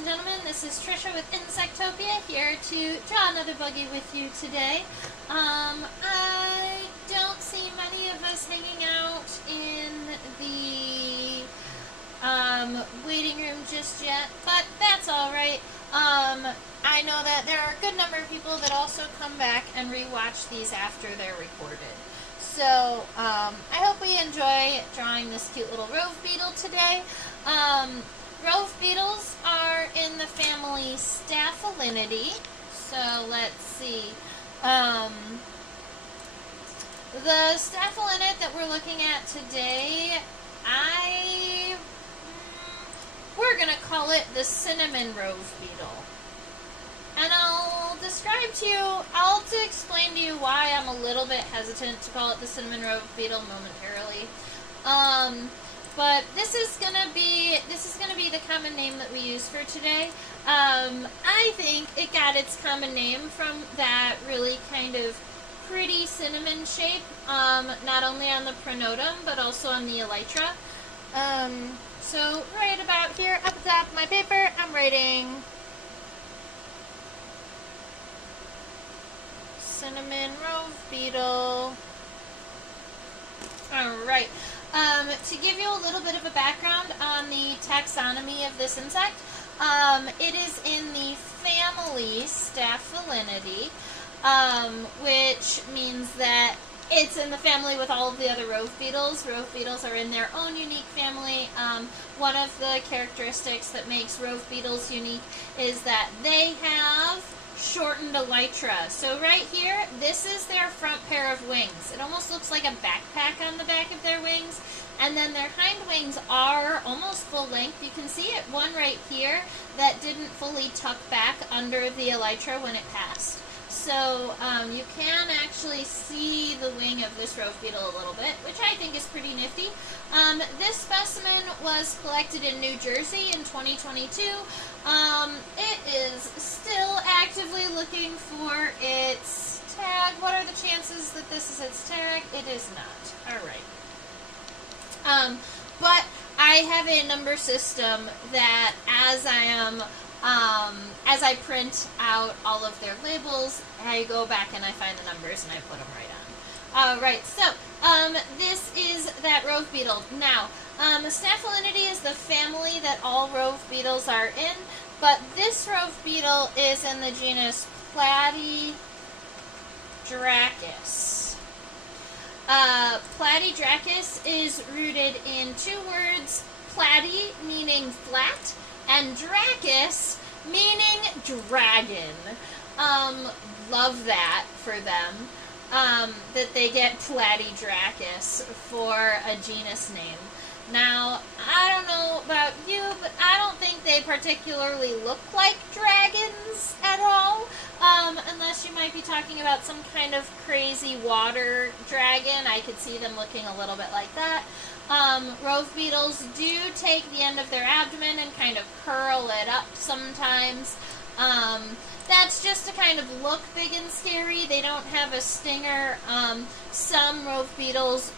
and gentlemen, this is Trisha with Insectopia, here to draw another buggy with you today. I don't see many of us hanging out in the waiting room just yet, but that's alright. I know that there are a good number of people that also come back and rewatch these after they're recorded. So, I hope we enjoy drawing this cute little Rove Beetle today. Rove Beetles are in the family Staphylinidae. So, let's see. The Staphylinid that we're looking at today, we're going to call it the cinnamon Rove Beetle. And I'll explain to you why I'm a little bit hesitant to call it the cinnamon Rove Beetle momentarily. But this is gonna be the common name that we use for today. I think it got its common name from that really kind of pretty cinnamon shape, not only on the pronotum but also on the elytra. So right about here up the top of my paper, I'm writing cinnamon Rove Beetle. Alright, to give you a little bit of a background on the taxonomy of this insect, it is in the family Staphylinidae, which means that it's in the family with all of the other Rove Beetles. Rove Beetles are in their own unique family. One of the characteristics that makes Rove Beetles unique is that they have shortened elytra. So right here, this is their front pair of wings. It almost looks like a backpack on the back of their wings. And then their hind wings are almost full length. You can see it one right here that didn't fully tuck back under the elytra when it passed. So you can actually see the wing of this Rove Beetle a little bit, which I think is pretty nifty. This specimen was collected in New Jersey in 2022. It is still actively looking for its tag. What are the chances that this is its tag? It is not. Alright. But I have a number system that as I print out all of their labels, I go back and I find the numbers and I put them right on. Alright, so, this is that Rove Beetle. Now, Staphylinidae is the family that all Rove Beetles are in, but this Rove Beetle is in the genus Platydracus. Platydracus is rooted in two words, platy, meaning flat, and dracus, meaning dragon. Love that for them, that they get Platydracus for a genus name. Now, I don't know about you, but I don't think they particularly look like dragons at all, unless you might be talking about some kind of crazy water dragon. I could see them looking a little bit like that. Rove Beetles do take the end of their abdomen and kind of curl it up sometimes. That's just to kind of look big and scary. They don't have a stinger. Some Rove Beetles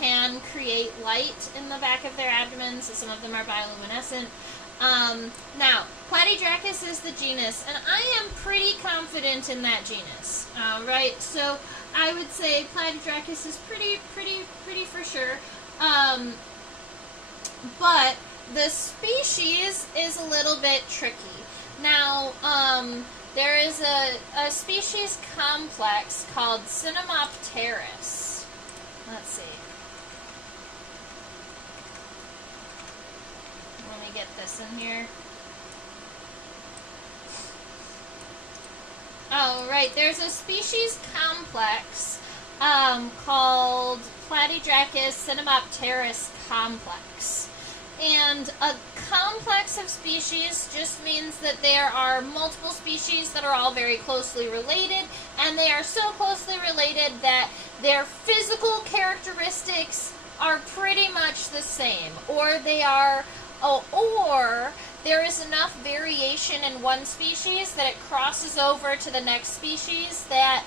can create light in the back of their abdomen, so some of them are bioluminescent. Now, Platydracus is the genus, and I am pretty confident in that genus. Right, so I would say Platydracus is pretty for sure. But the species is a little bit tricky. Now, there is a species complex called cinnamopterus. Let's see. Let me get this in here. Oh, right. There's a species complex called Platydracus cinnamopterus complex. And a complex of species just means that there are multiple species that are all very closely related, and they are so closely related that their physical characteristics are pretty much the same, or there is enough variation in one species that it crosses over to the next species that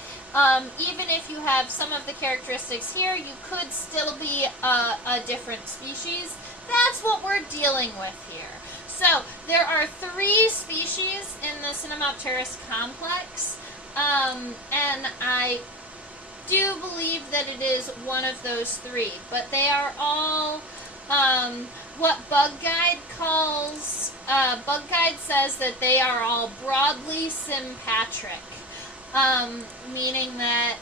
even if you have some of the characteristics here, you could still be a different species. that's what we're dealing with here. So there are 3 species in the cinnamopterus complex, and I do believe that it is one of those 3, but they are all what Bug Guide says that they are all broadly sympatric, meaning that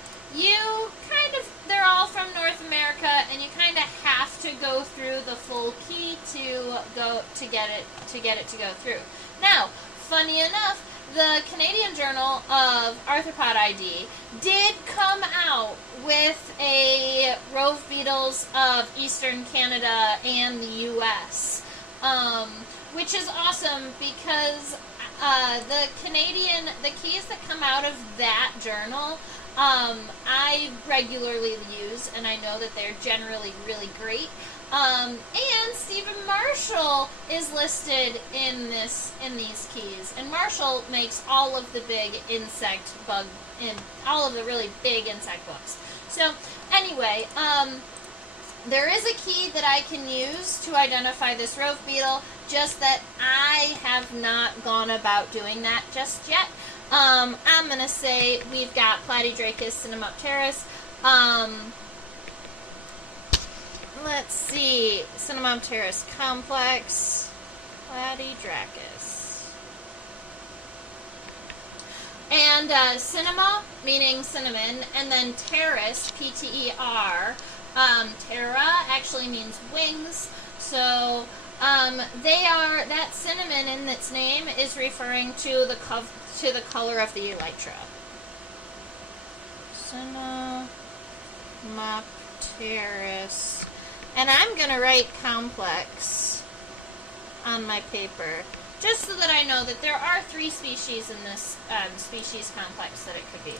they're all from North America, and you kind of have to go through the full key to get it to go through. Now, funny enough, the Canadian Journal of Arthropod ID did come out with a Rove Beetles of Eastern Canada and the U.S., which is awesome because the keys that come out of that journal, I regularly use, and I know that they're generally really great. And Stephen Marshall is listed in these keys, and Marshall makes all of the big all of the really big insect books. So anyway, there is a key that I can use to identify this Rove Beetle, just that I have not gone about doing that just yet. I'm going to say we've got Platydracus, cinnamopterus. Let's see, cinnamopterus complex, Platydracus. And cinnama, meaning cinnamon, and then terus, P-T-E-R. Terra actually means wings, so that cinnamon in its name is referring to the color of the elytra. Cinnamopterus. And I'm going to write complex on my paper, just so that I know that there are 3 species in this species complex that it could be.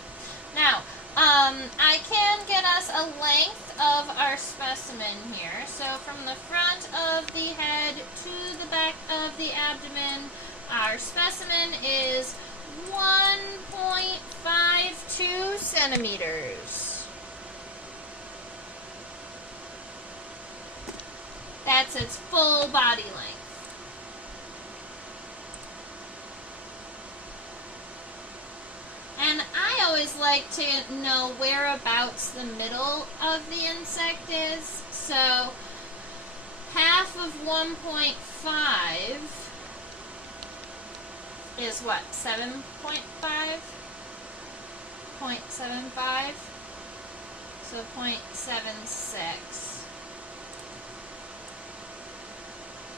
Now, I can get us a length of our specimen here. So from the front of the head to the back of the abdomen, our specimen is 1.52 centimeters. That's its full body length. And I always like to know whereabouts the middle of the insect is. So half of 1.5 is what? 7.5? 0.75? So 0.76.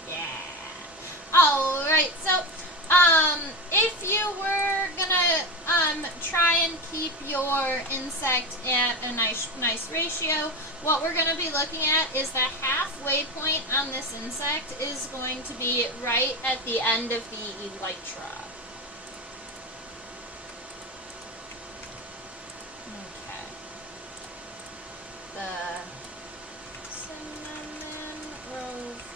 Yeah. Alright, so if you were gonna try and keep your insect at a nice ratio, what we're gonna be looking at is the halfway point on this insect is going to be right at the end of the elytra. Okay. The cinnamon rove.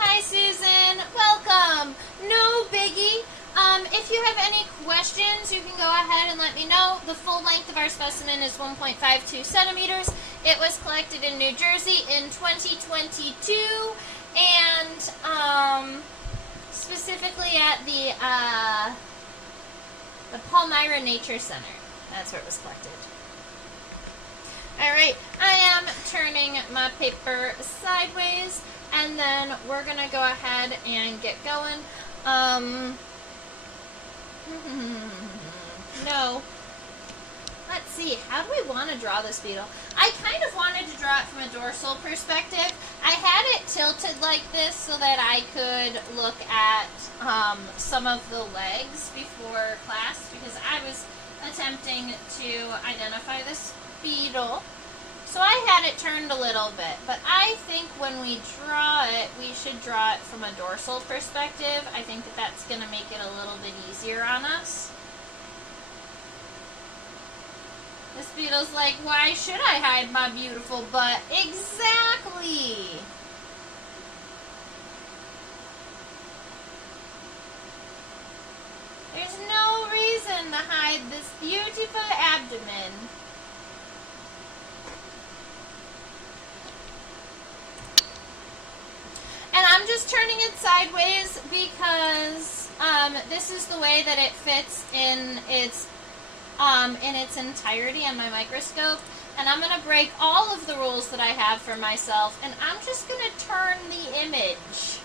Hi Susan, welcome. No biggie. If you have any questions, you can go ahead and let me know. The full length of our specimen is 1.52 centimeters. It was collected in New Jersey in 2022, and specifically at the Palmyra Nature Center. That's where it was collected. Alright, I am turning my paper sideways, and then we're going to go ahead and get going. No. Let's see, how do we want to draw this beetle? I kind of wanted to draw it from a dorsal perspective. I had it tilted like this so that I could look at some of the legs before class, because I was attempting to identify this beetle. So I had it turned a little bit, but I think when we draw it, we should draw it from a dorsal perspective. I think that that's going to make it a little bit easier on us. This beetle's like, why should I hide my beautiful butt? Exactly! There's no zoom in. And I'm just turning it sideways because this is the way that it fits in its entirety on my microscope. And I'm going to break all of the rules that I have for myself, and I'm just going to turn the image.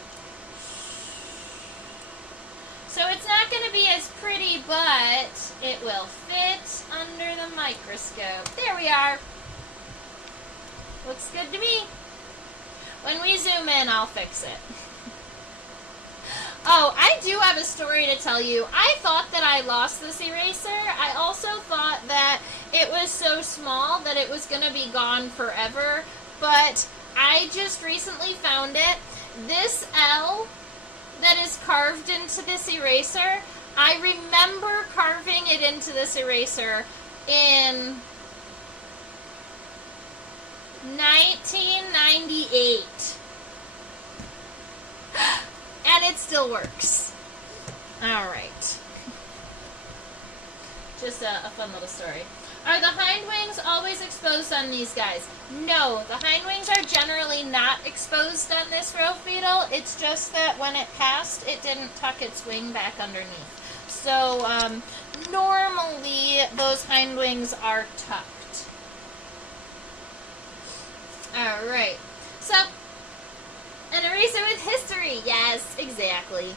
So it's not going to be as pretty, but it will fit under the microscope. There we are. Looks good to me. When we zoom in, I'll fix it. Oh, I do have a story to tell you. I thought that I lost this eraser. I also thought that it was so small that it was going to be gone forever, but I just recently found it. This L that is carved into this eraser, I remember carving it into this eraser in 1998. And it still works. Alright. Just a fun little story. Are the hind wings always exposed on these guys? No, the hind wings are generally not exposed on this Rove Beetle. It's just that when it passed, it didn't tuck its wing back underneath. So, normally, those hind wings are tucked. Alright. So, an eraser with history. Yes, exactly.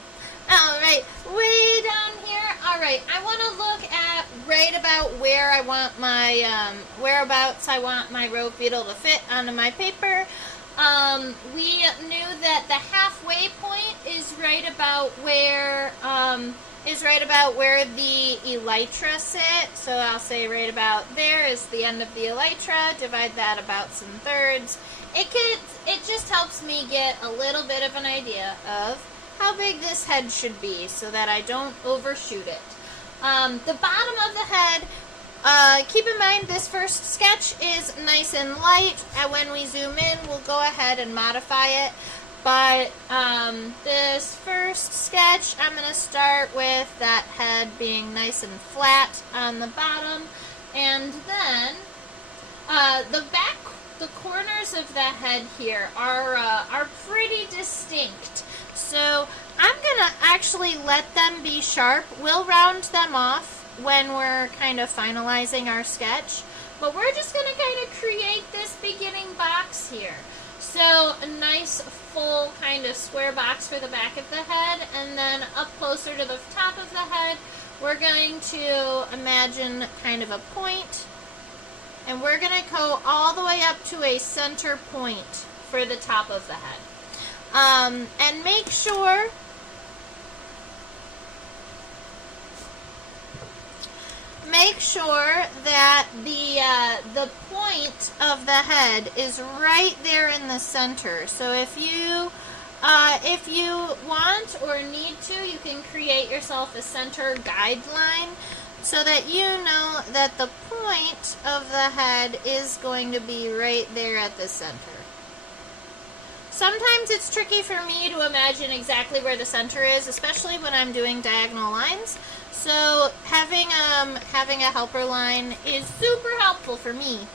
Alright, way down here. Alright, I want to look at right about where I want my, whereabouts I want my Rove Beetle to fit onto my paper. We knew that the halfway point is right about where, the elytra sit. So I'll say right about there is the end of the elytra. Divide that about some thirds. It just helps me get a little bit of an idea of how big this head should be so that I don't overshoot it. The bottom of the head, keep in mind this first sketch is nice and light, and when we zoom in we'll go ahead and modify it. But this first sketch, I'm going to start with that head being nice and flat on the bottom, and then the corners of the head here are pretty distinct. So I'm going to actually let them be sharp. We'll round them off when we're kind of finalizing our sketch. But we're just going to kind of create this beginning box here. So a nice full kind of square box for the back of the head. And then up closer to the top of the head, we're going to imagine kind of a point. And we're going to go all the way up to a center point for the top of the head. And make sure that the point of the head is right there in the center. So if you want or need to, you can create yourself a center guideline so that you know that the point of the head is going to be right there at the center. Sometimes it's tricky for me to imagine exactly where the center is, especially when I'm doing diagonal lines. So having a helper line is super helpful for me.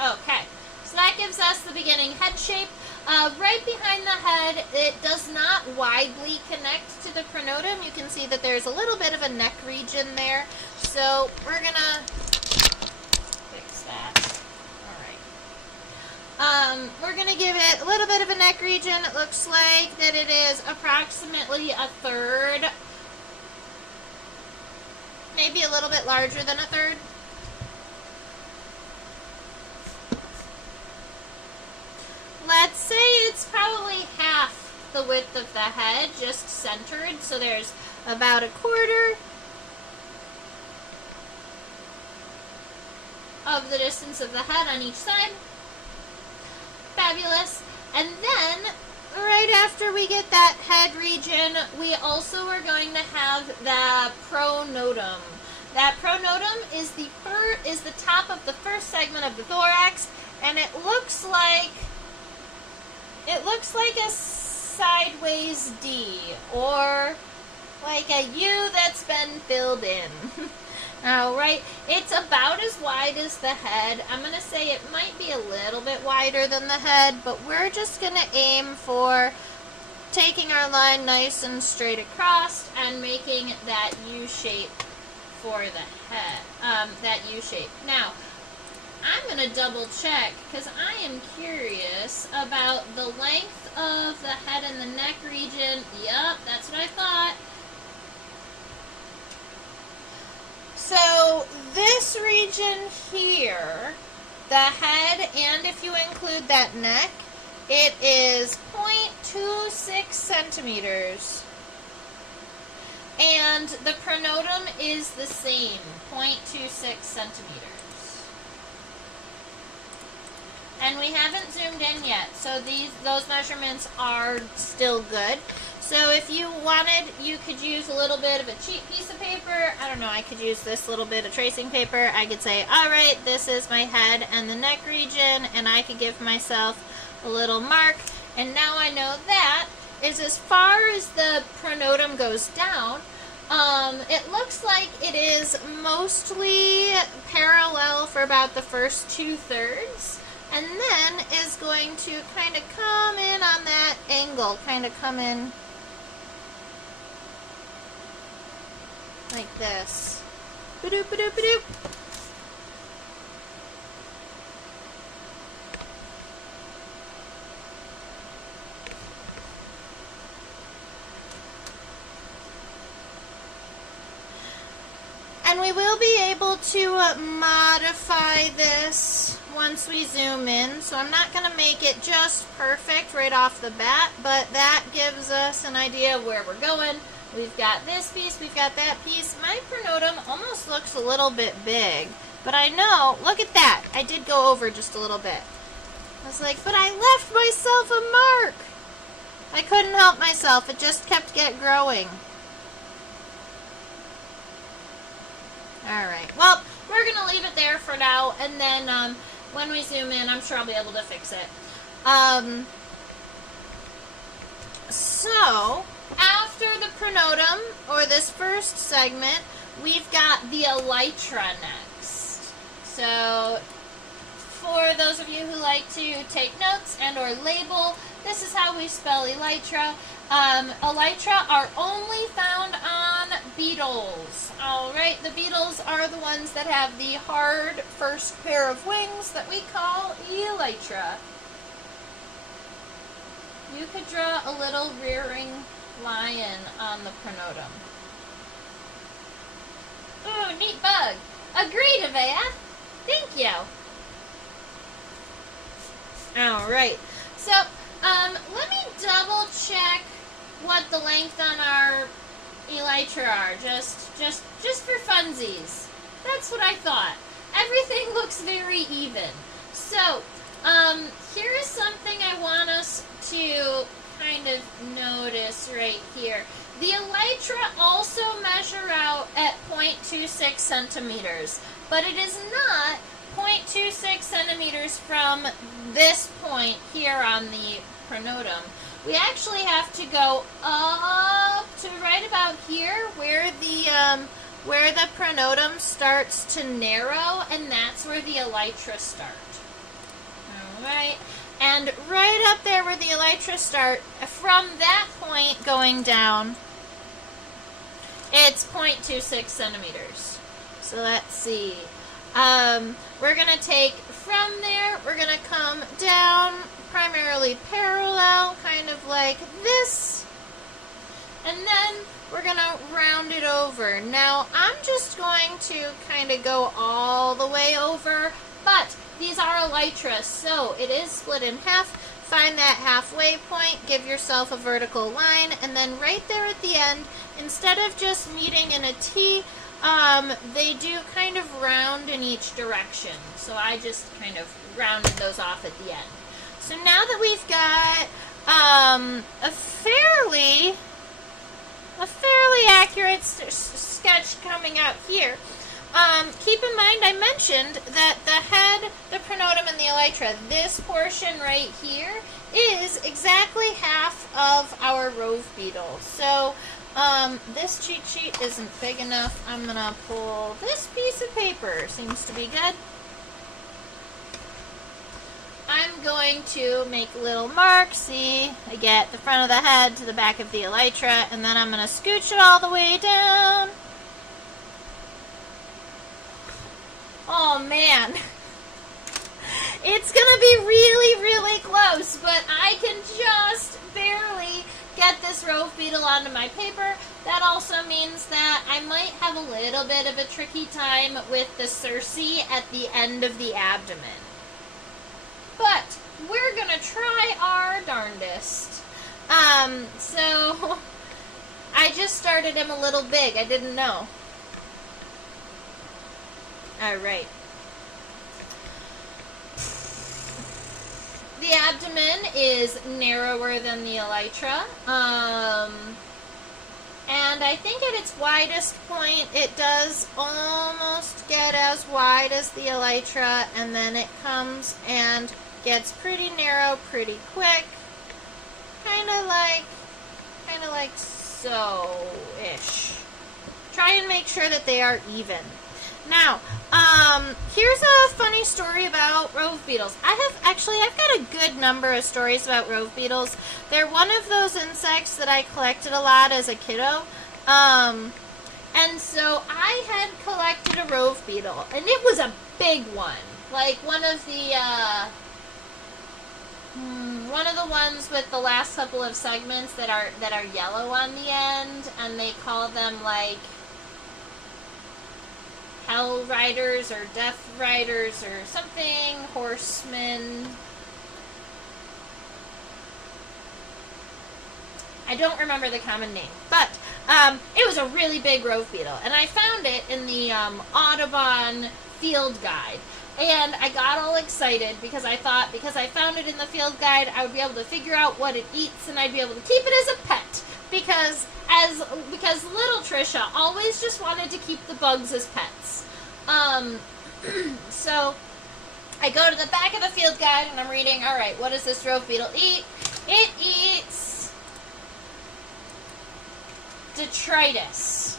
Okay, so that gives us the beginning head shape. Right behind the head, it does not widely connect to the pronotum. You can see that there's a little bit of a neck region there. So we're gonna fix that. We're going to give it a little bit of a neck region. It looks like that it is approximately a third, maybe a little bit larger than a third. Let's say it's probably half the width of the head, just centered. So there's about a quarter of the distance of the head on each side. Fabulous. And then, right after we get that head region, we also are going to have the pronotum. That pronotum is the top of the first segment of the thorax, and it looks like a sideways D, or Like a U that's been filled in. Alright, it's about as wide as the head. I'm going to say it might be a little bit wider than the head, but we're just going to aim for taking our line nice and straight across and making that U shape for the head, that U shape. Now, I'm going to double check because I am curious about the length of the head and the neck region. Yup, that's what I thought. So this region here, the head, and if you include that neck, it is 0.26 centimeters. And the pronotum is the same, 0.26 centimeters. And we haven't zoomed in yet, so those measurements are still good. So if you wanted, you could use a little bit of a cheap piece of paper. I don't know, I could use this little bit of tracing paper. I could say, all right, this is my head and the neck region, and I could give myself a little mark. And now I know that is as far as the pronotum goes down. It looks like it is mostly parallel for about the first 2/3. And then is going to kind of come in on that angle, kind of come in like this. Ba-doop, ba-doop, ba-doop. And we will be able to modify this once we zoom in. So I'm not going to make it just perfect right off the bat, but that gives us an idea of where we're going. We've got this piece, we've got that piece. My pronotum almost looks a little bit big, but I know, look at that. I did go over just a little bit. I was like, but I left myself a mark. I couldn't help myself. It just kept growing. Alright, well, we're going to leave it there for now, and then when we zoom in, I'm sure I'll be able to fix it. So, after the pronotum, or this first segment, we've got the elytra next. So, for those of you who like to take notes and or label, this is how we spell elytra. Elytra are only found on beetles. Alright, the beetles are the ones that have the hard first pair of wings that we call elytra. You could draw a little rearing lion on the pronotum. Ooh, neat bug. Agreed, Avea. Thank you. Alright, so let me double check what the length on our elytra are, just for funsies. That's what I thought. Everything looks very even. So, here is something I want us to kind of notice right here. The elytra also measure out at 0.26 centimeters, but it is not 0.26 centimeters from this point here on the pronotum. We actually have to go up to right about here where the pronotum starts to narrow, and that's where the elytra start. Alright, and right up there where the elytra start, from that point going down, it's 0.26 centimeters. So let's see. We're going to take from there, we're going to come down primarily parallel, kind of like this, and then we're going to round it over. Now, I'm just going to kind of go all the way over, but these are elytras, so it is split in half. Find that halfway point, give yourself a vertical line, and then right there at the end, instead of just meeting in a T, they do kind of round in each direction. So I just kind of rounded those off at the end. So now that we've got a fairly accurate sketch coming out here, keep in mind I mentioned that the head, the pronotum, and the elytra, this portion right here, is exactly half of our Rove Beetle. So This cheat sheet isn't big enough. I'm gonna pull this piece of paper. Seems to be good. I'm going to make little marks. See, I get the front of the head to the back of the elytra, and then I'm gonna scooch it all the way down. Oh man. It's gonna be really, really close, but I can just barely get this Rove Beetle onto my paper. That also means that I might have a little bit of a tricky time with the cerci at the end of the abdomen. But we're gonna try our darndest. So I just started him a little big. I didn't know. All right. The abdomen is narrower than the elytra. And I think at its widest point, it does almost get as wide as the elytra, and then it comes and gets pretty narrow pretty quick. Kind of like so-ish. Try and make sure that they are even. Now, here's a funny story about Rove Beetles. I've got a good number of stories about Rove Beetles. They're one of those insects that I collected a lot as a kiddo. And so I had collected a Rove Beetle, and it was a big one. Like one of the ones with the last couple of segments that are yellow on the end, and they call them like Hell Riders or Death Riders or something, Horsemen. I don't remember the common name, but it was a really big Rove Beetle, and I found it in the Audubon field guide. And I got all excited because I thought, because I found it in the field guide, I would be able to figure out what it eats, and I'd be able to keep it as a pet. Because little Trisha always just wanted to keep the bugs as pets. So I go to the back of the field guide and I'm reading, all right, what does this Rove Beetle eat? It eats detritus.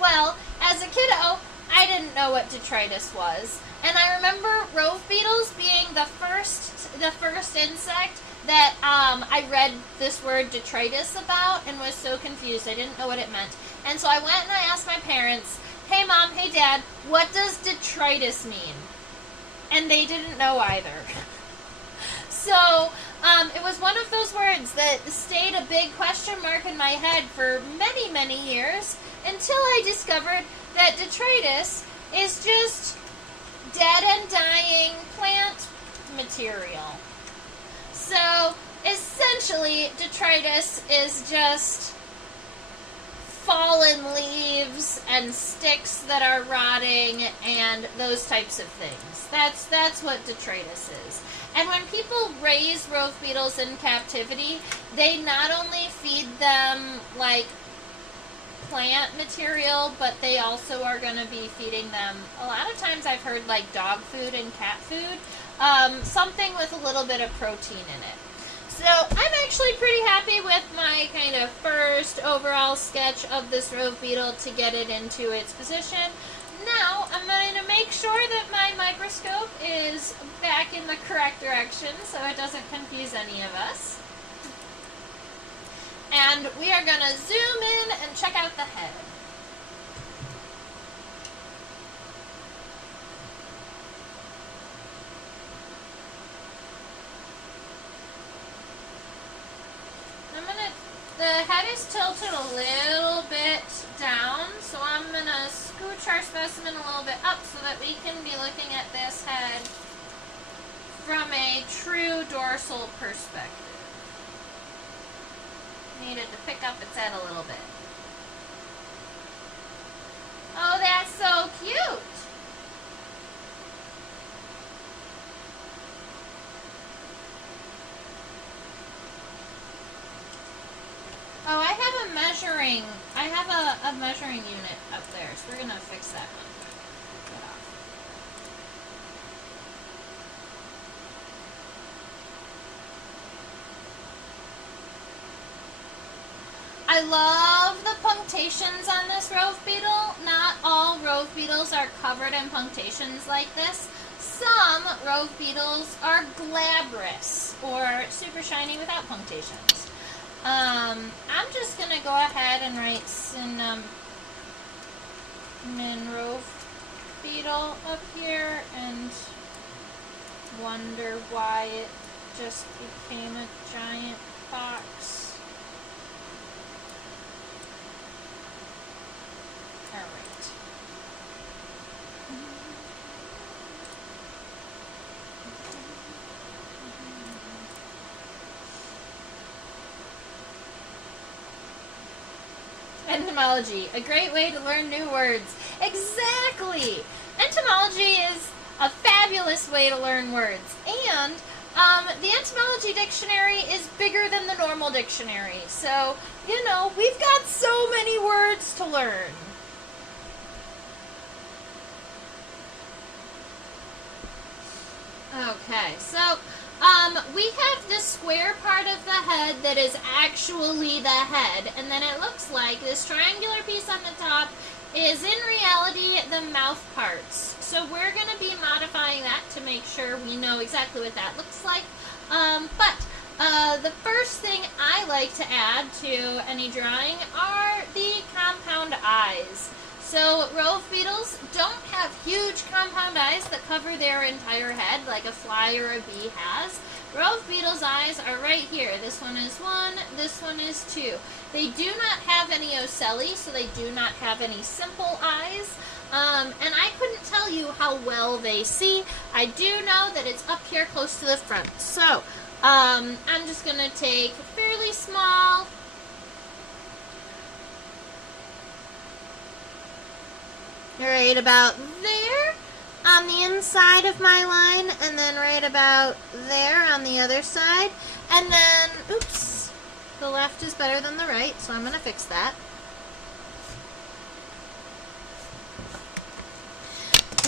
Well, as a kiddo, I didn't know what detritus was. And I remember Rove Beetles being the first insect that I read this word detritus about and was so confused. I didn't know what it meant. And so I went and I asked my parents, hey Mom, hey Dad, what does detritus mean? And they didn't know either. So it was one of those words that stayed a big question mark in my head for many, many years until I discovered that detritus is just dead and dying plant material. So essentially, detritus is just fallen leaves and sticks that are rotting and those types of things. That's what detritus is. And when people raise Rove Beetles in captivity, they not only feed them like plant material, but they also are going to be feeding them, a lot of times I've heard like dog food and cat food, something with a little bit of protein in it. So I'm actually pretty happy with my kind of first overall sketch of this Rove Beetle to get it into its position. Now I'm going to make sure that my microscope is back in the correct direction so it doesn't confuse any of us. And we are going to zoom in and check out the head. The head is tilted a little bit down, so I'm going to scooch our specimen a little bit up so that we can be looking at this head from a true dorsal perspective. Needed to pick up its head a little bit. Oh, that's so cute! Oh, I have a measuring unit up there, so we're gonna fix that one. Get off. I love the punctations on this Rove Beetle. Not all Rove Beetles are covered in punctations like this. Some Rove Beetles are glabrous or super shiny without punctations. I'm just going to go ahead and write cinnamon Rove Beetle up here and wonder why it just became a giant box. Alright. Entomology, a great way to learn new words. Exactly! Entomology is a fabulous way to learn words. And the entomology dictionary is bigger than the normal dictionary. So, you know, we've got so many words to learn. Okay, so we have the square part of the head that is actually the head, and then it looks like this triangular piece on the top is in reality the mouth parts. So we're going to be modifying that to make sure we know exactly what that looks like. But the first thing I like to add to any drawing are the compound eyes. So Rove Beetles don't have huge compound eyes that cover their entire head like a fly or a bee has. Rove Beetle's eyes are right here. This one is 1, this one is 2. They do not have any ocelli, so they do not have any simple eyes. And I couldn't tell you how well they see. I do know that it's up here close to the front. So I'm just going to take a fairly small right about there on the inside of my line, and then right about there on the other side. And then, oops, the left is better than the right, so I'm going to fix that.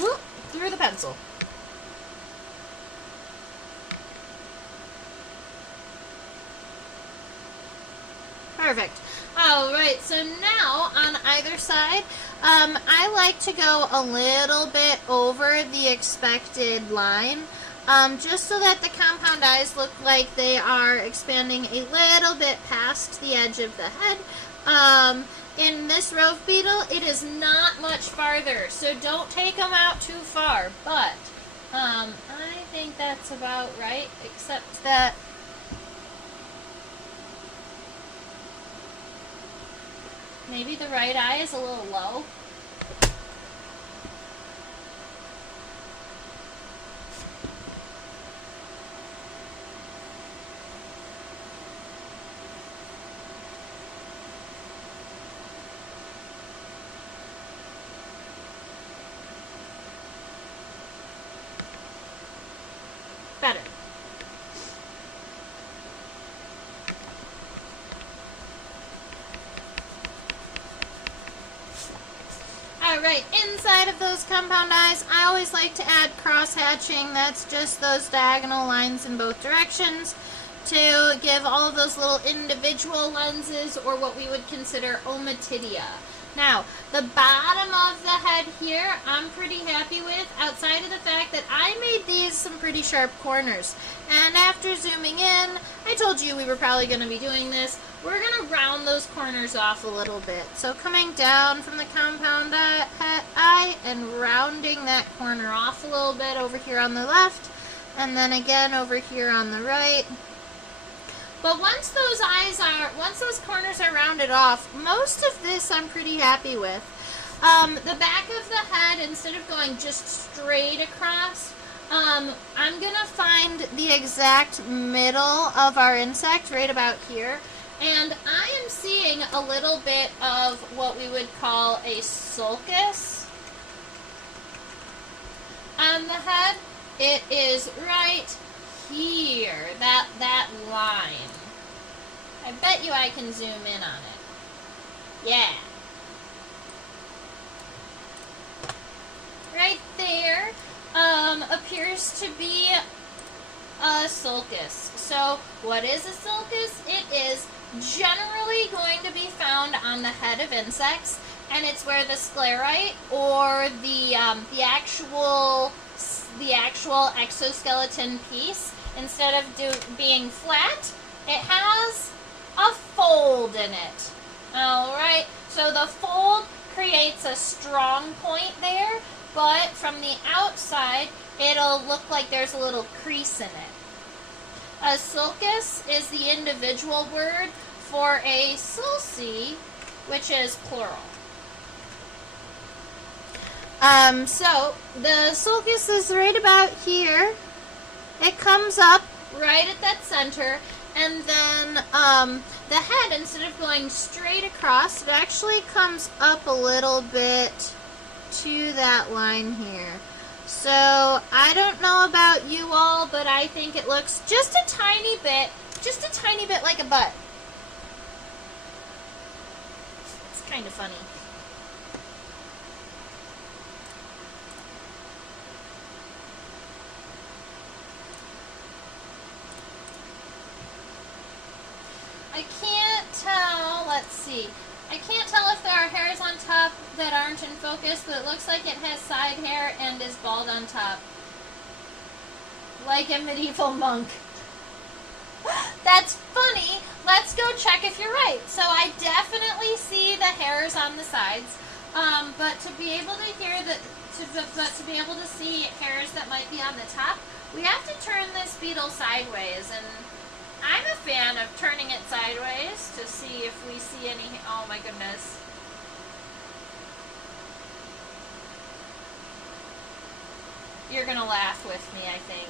Whoop, through the pencil. Perfect. Alright, so now on either side, I like to go a little bit over the expected line, just so that the compound eyes look like they are expanding a little bit past the edge of the head. In this Rove Beetle, it is not much farther, so don't take them out too far, but I think that's about right, except that maybe the right eye is a little low. Better. Alright, inside of those compound eyes, I always like to add cross-hatching. That's just those diagonal lines in both directions to give all of those little individual lenses, or what we would consider ommatidia. Now, the bottom of the head here, I'm pretty happy with, outside of the fact that I made these some pretty sharp corners. And after zooming in, I told you we were probably going to be doing this. We're going to round those corners off a little bit. So coming down from the compound eye and rounding that corner off a little bit over here on the left, and then again over here on the right. But once those corners are rounded off, most of this I'm pretty happy with. The back of the head, instead of going just straight across, I'm gonna find the exact middle of our insect right about here. And I am seeing a little bit of what we would call a sulcus on the head. It is right here, that line. I bet you I can zoom in on it. Yeah. Right there appears to be A sulcus. So what is a sulcus? It is generally going to be found on the head of insects, and it's where the sclerite or the actual exoskeleton piece, instead of being flat, it has a fold in it. All right, so the fold creates a strong point there, but from the outside, it'll look like there's a little crease in it. A sulcus is the individual word for a sulci, which is plural. So the sulcus is right about here. It comes up right at that center, and then the head, instead of going straight across, it actually comes up a little bit to that line here. So I don't know about you all, but I think it looks just a tiny bit like a butt. It's kind of funny. I can't tell, let's see. I can't tell if there are hairs on top that aren't in focus, but it looks like it has side hair and is bald on top. Like a medieval monk. That's funny. Let's go check if you're right. So I definitely see the hairs on the sides, but to be able to to be able to see hairs that might be on the top, we have to turn this beetle sideways, and I'm a fan of turning it sideways to see if we see any. Oh my goodness. You're going to laugh with me, I think.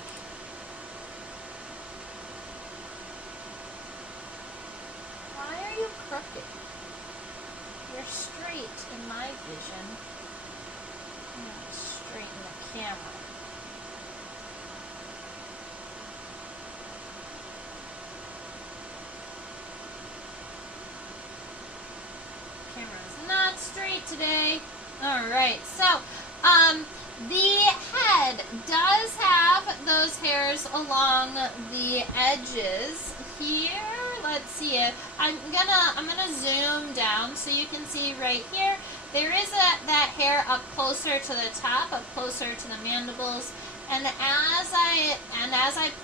Why are you crooked? You're straight in my vision. I'm going to straighten the camera. Camera's not straight today. Alright, so the head does have those hairs along the edges here. Let's see it. I'm gonna zoom down so you can see right here. There is that hair up closer to the top, up closer to the mandibles. And as I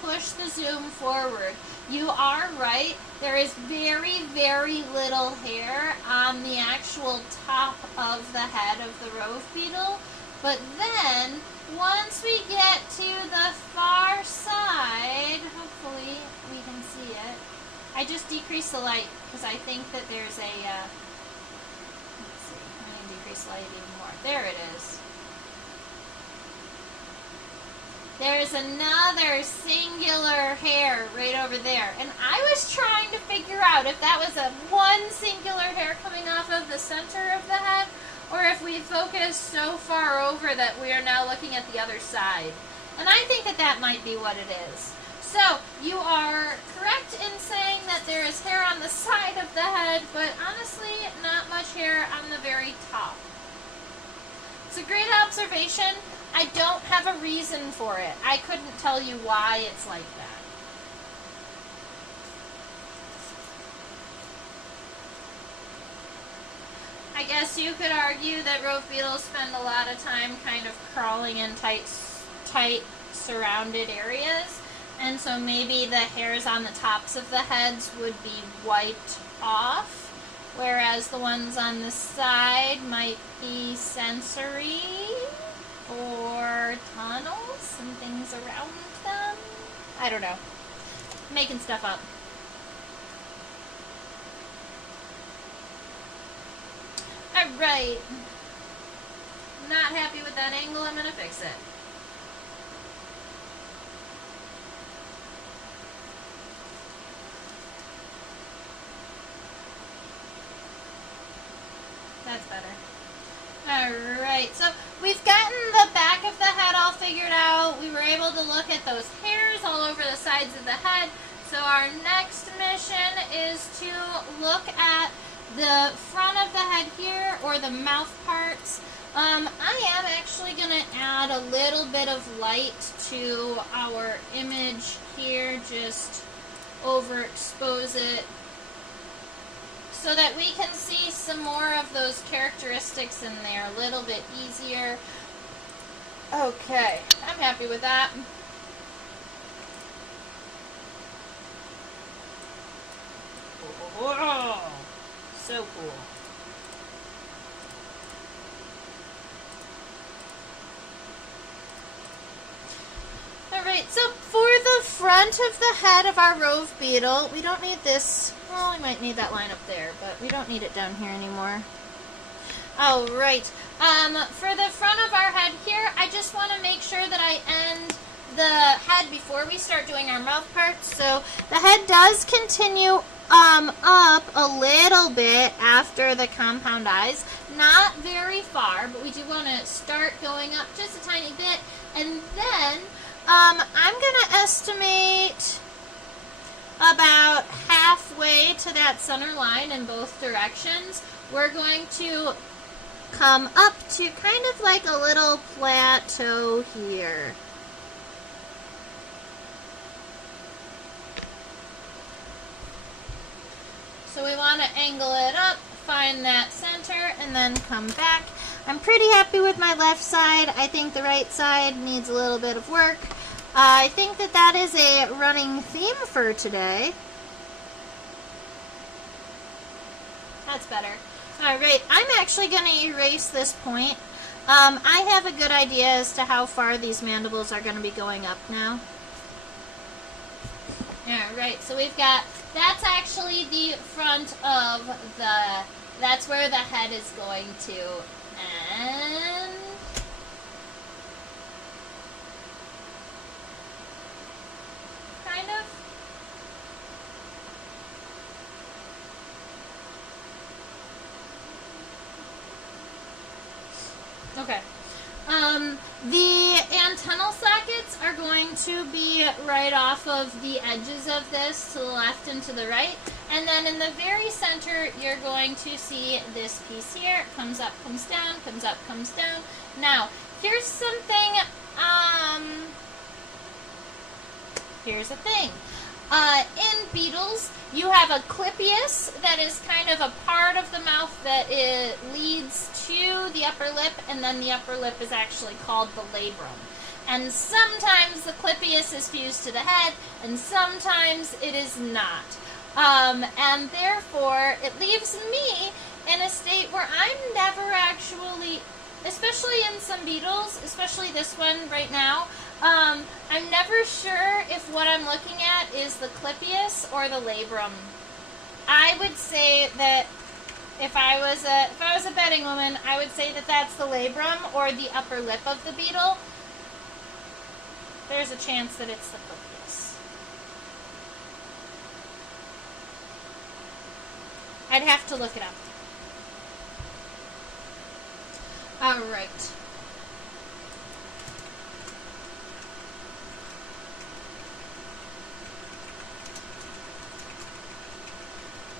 push the zoom forward, you are right. There is very, very little hair on the actual top of the head of the Rove Beetle. But then, once we get to the far side, hopefully we can see it. I just decreased the light because I think that there's a, let's see, I'm going to decrease the light even more. There it is. There's another singular hair right over there. And I was trying to figure out if that was a one singular hair coming off of the center of the head, or if we focused so far over that we are now looking at the other side. And I think that that might be what it is. So, you are correct in saying that there is hair on the side of the head, but honestly, not much hair on the very top. It's a great observation. I don't have a reason for it. I couldn't tell you why it's like that. I guess you could argue that Rove beetles spend a lot of time kind of crawling in tight surrounded areas, and so maybe the hairs on the tops of the heads would be wiped off, whereas the ones on the side might be sensory or tunnels and things around them. I don't know. I'm making stuff up. Alright. Not happy with that angle, I'm going to fix it. That's better. Alright, so we've gotten the back of the head all figured out. We were able to look at those hairs all over the sides of the head. So our next mission is to look at the front of the head here, or the mouth parts, I am actually going to add a little bit of light to our image here, just overexpose it so that we can see some more of those characteristics in there a little bit easier. Okay, I'm happy with that. Whoa, so cool. Alright, so for the front of the head of our Rove Beetle, we don't need this. Well, we might need that line up there, but we don't need it down here anymore. Alright, for the front of our head here, I just want to make sure that I end the head before we start doing our mouth parts. So the head does continue up a little bit after the compound eyes. Not very far, but we do want to start going up just a tiny bit. And then I'm going to estimate about halfway to that center line in both directions. We're going to come up to kind of like a little plateau here. So we want to angle it up, find that center, and then come back. I'm pretty happy with my left side. I think the right side needs a little bit of work. I think that that is a running theme for today. That's better. Alright, I'm actually going to erase this point. I have a good idea as to how far these mandibles are going to be going up now. Alright, so we've got, that's actually the front of the, that's where the head is going to end. Kind of. Okay. The antennal sockets are going to be right off of the edges of this, to the left and to the right. And then in the very center, you're going to see this piece here. It comes up, comes down, comes up, comes down. Now, here's something, here's a thing. In beetles, you have a clypeus that is kind of a part of the mouth that it leads to the upper lip, and then the upper lip is actually called the labrum. And sometimes the clypeus is fused to the head, and sometimes it is not. And therefore, it leaves me in a state where I'm never actually, especially in some beetles, especially this one right now, I'm never sure if what I'm looking at is the clypeus or the labrum. I would say that if I was a betting woman, I would say that that's the labrum or the upper lip of the beetle. There's a chance that it's the clypeus. I'd have to look it up. All right.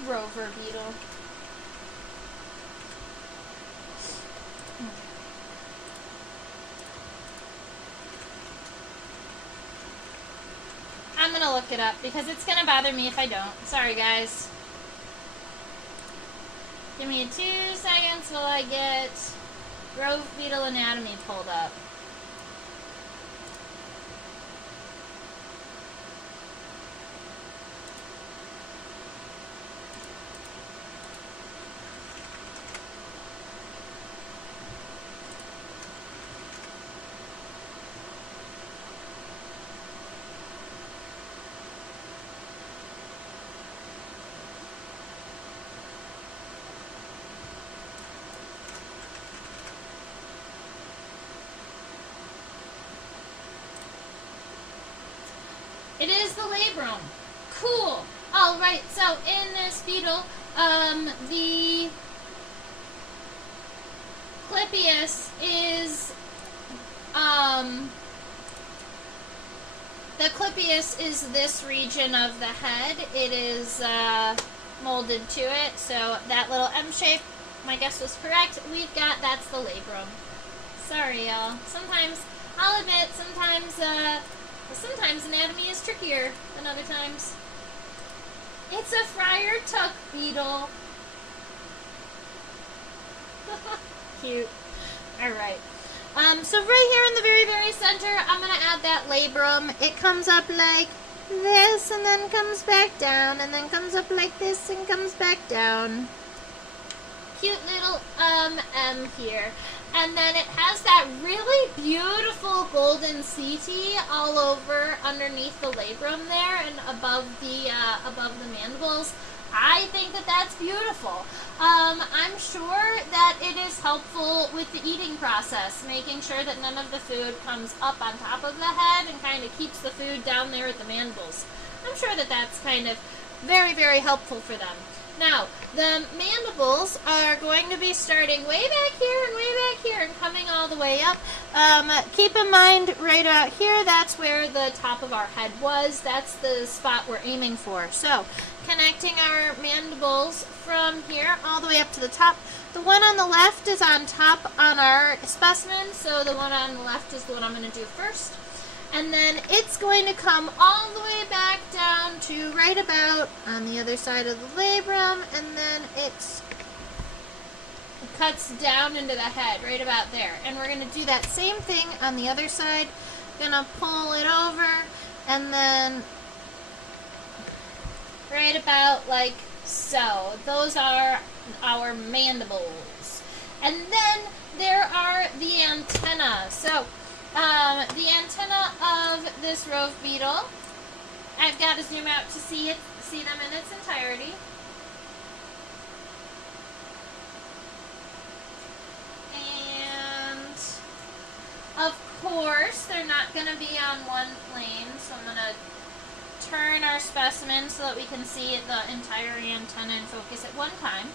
Rove Beetle. I'm going to look it up because it's going to bother me if I don't. Sorry, guys. Give me 2 seconds while I get Rove Beetle anatomy pulled up. It is the labrum. Cool. All right. So in this beetle, the clypeus is this region of the head. It is molded to it. So that little M shape, my guess was correct. That's the labrum. Sorry, y'all. Sometimes, I'll admit, sometimes anatomy is trickier than other times. It's a friar tuck beetle. Cute. Alright. So right here in the very, very center, I'm going to add that labrum. It comes up like this and then comes back down and then comes up like this and comes back down. Cute little M here. And then it has that really beautiful golden CT all over underneath the labrum there and above the mandibles. I think that that's beautiful. I'm sure that it is helpful with the eating process, making sure that none of the food comes up on top of the head and kind of keeps the food down there at the mandibles. I'm sure that that's kind of very, very helpful for them. Now, the mandibles are going to be starting way back here and way back here and coming all the way up. Keep in mind, right out here, that's where the top of our head was. That's the spot we're aiming for. So, connecting our mandibles from here all the way up to the top. The one on the left is on top on our specimen, so the one on the left is the one I'm going to do first. And then it's going to come all the way back down to right about on the other side of the labrum, and then it cuts down into the head, right about there. And we're going to do that same thing on the other side. Going to pull it over, and then right about like so. Those are our mandibles. And then there are the antennae. So, the antenna of this Rove Beetle, I've got to zoom out to see them in its entirety. And of course, they're not going to be on one plane, so I'm going to turn our specimen so that we can see the entire antenna and focus at one time.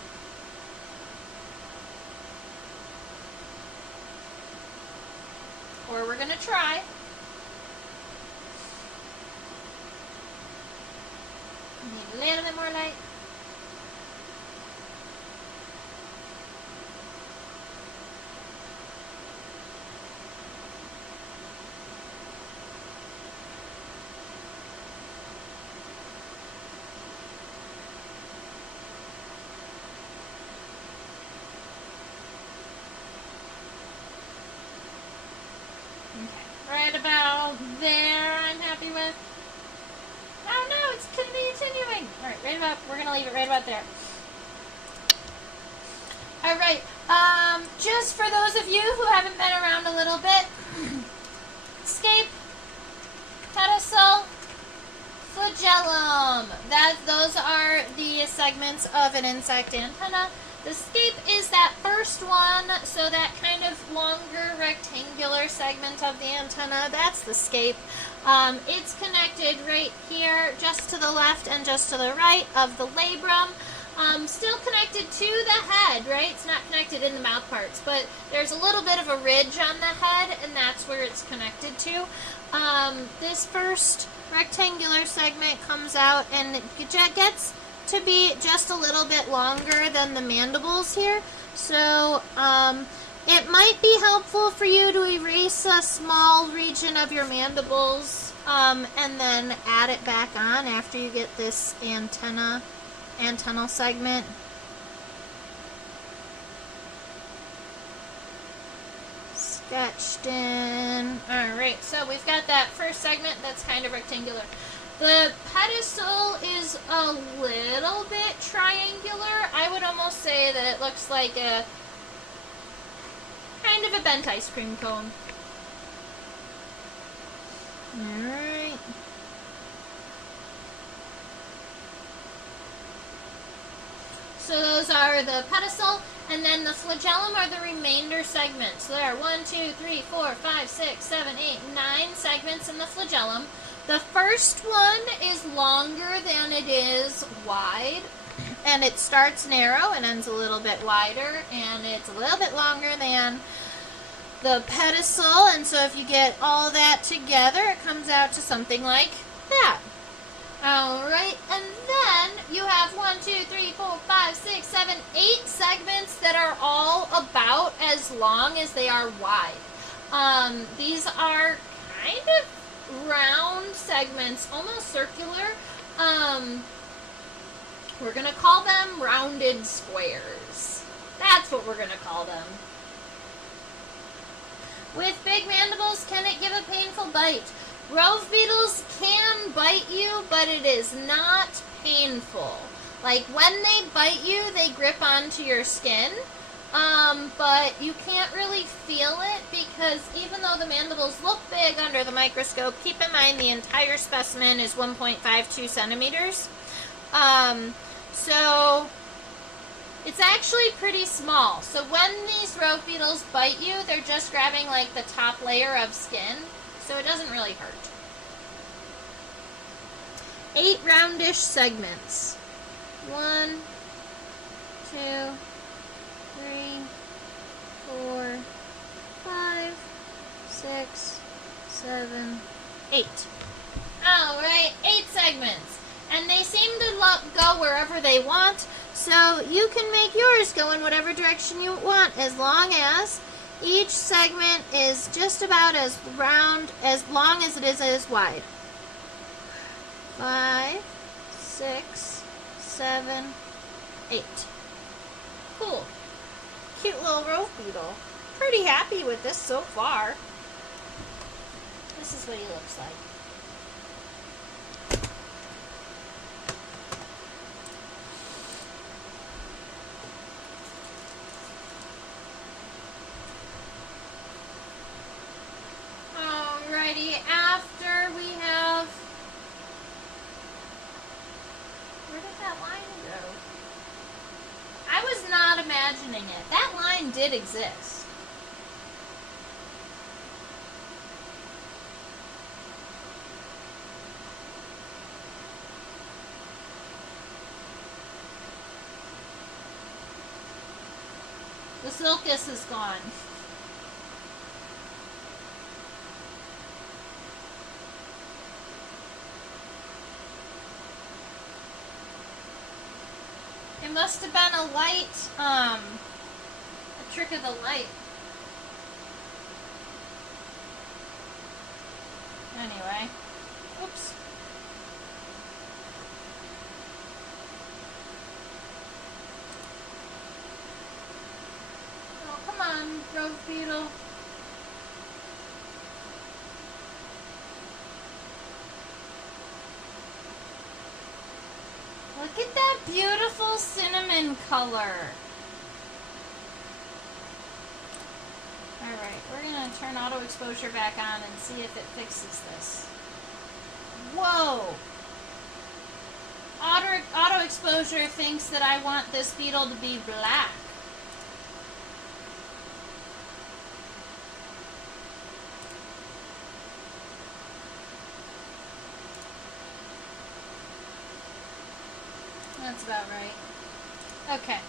Or we're going to try. Need a little bit more light. Right about there, I'm happy with. Oh no, it's continuing. Alright, right about, we're going to leave it right about there. Alright, just for those of you who haven't been around a little bit, scape, pedicel, flagellum. Those are the segments of an insect antenna. The scape is that first one, so that kind of longer rectangular segment of the antenna, that's the scape. It's connected right here, just to the left and just to the right of the labrum. Still connected to the head, right? It's not connected in the mouth parts, but there's a little bit of a ridge on the head, and that's where it's connected to. This first rectangular segment comes out, and it gets to be just a little bit longer than the mandibles here. So it might be helpful for you to erase a small region of your mandibles and then add it back on after you get this antennal segment. Sketched in. Alright, so we've got that first segment that's kind of rectangular. The pedicel is a little bit triangular. I would almost say that it looks like a kind of a bent ice cream cone. Alright. So those are the pedicel, and then the flagellum are the remainder segments. So there are 1, 2, 3, 4, 5, 6, 7, 8, 9 segments in the flagellum. The first one is longer than it is wide, and it starts narrow and ends a little bit wider, and it's a little bit longer than the pedicel, and so if you get all that together, it comes out to something like that. Alright, and then you have 1, 2, 3, 4, 5, 6, 7, 8 segments that are all about as long as they are wide. These are kind of round segments, almost circular. We're going to call them rounded squares. That's what we're going to call them. With big mandibles, can it give a painful bite? Rove beetles can bite you, but it is not painful. Like when they bite you, they grip onto your skin, but you can't really feel it because even though the mandibles look big under the microscope, keep in mind the entire specimen is 1.52 centimeters. So it's actually pretty small. So when these rove beetles bite you, they're just grabbing like the top layer of skin. So it doesn't really hurt. 8 roundish segments. 1, 2, 3, 4, 5, 6, 7, 8. Alright, 8 segments. And they seem to go wherever they want. So you can make yours go in whatever direction you want as long as each segment is just about as round, as long as it is as wide. 5, 6, 7, 8. Cool. Cute little rove beetle. Pretty happy with this so far. This is what he looks like. After we have, where did that line go? I was not imagining it. That line did exist. The sulcus is gone. It must have been a light, a trick of the light. Anyway, oops. Oh, come on, Rove Beetle. Look at that beautiful cinnamon color. Alright, we're going to turn auto exposure back on and see if it fixes this. Whoa! Auto exposure thinks that I want this beetle to be black. That's about right. Okay.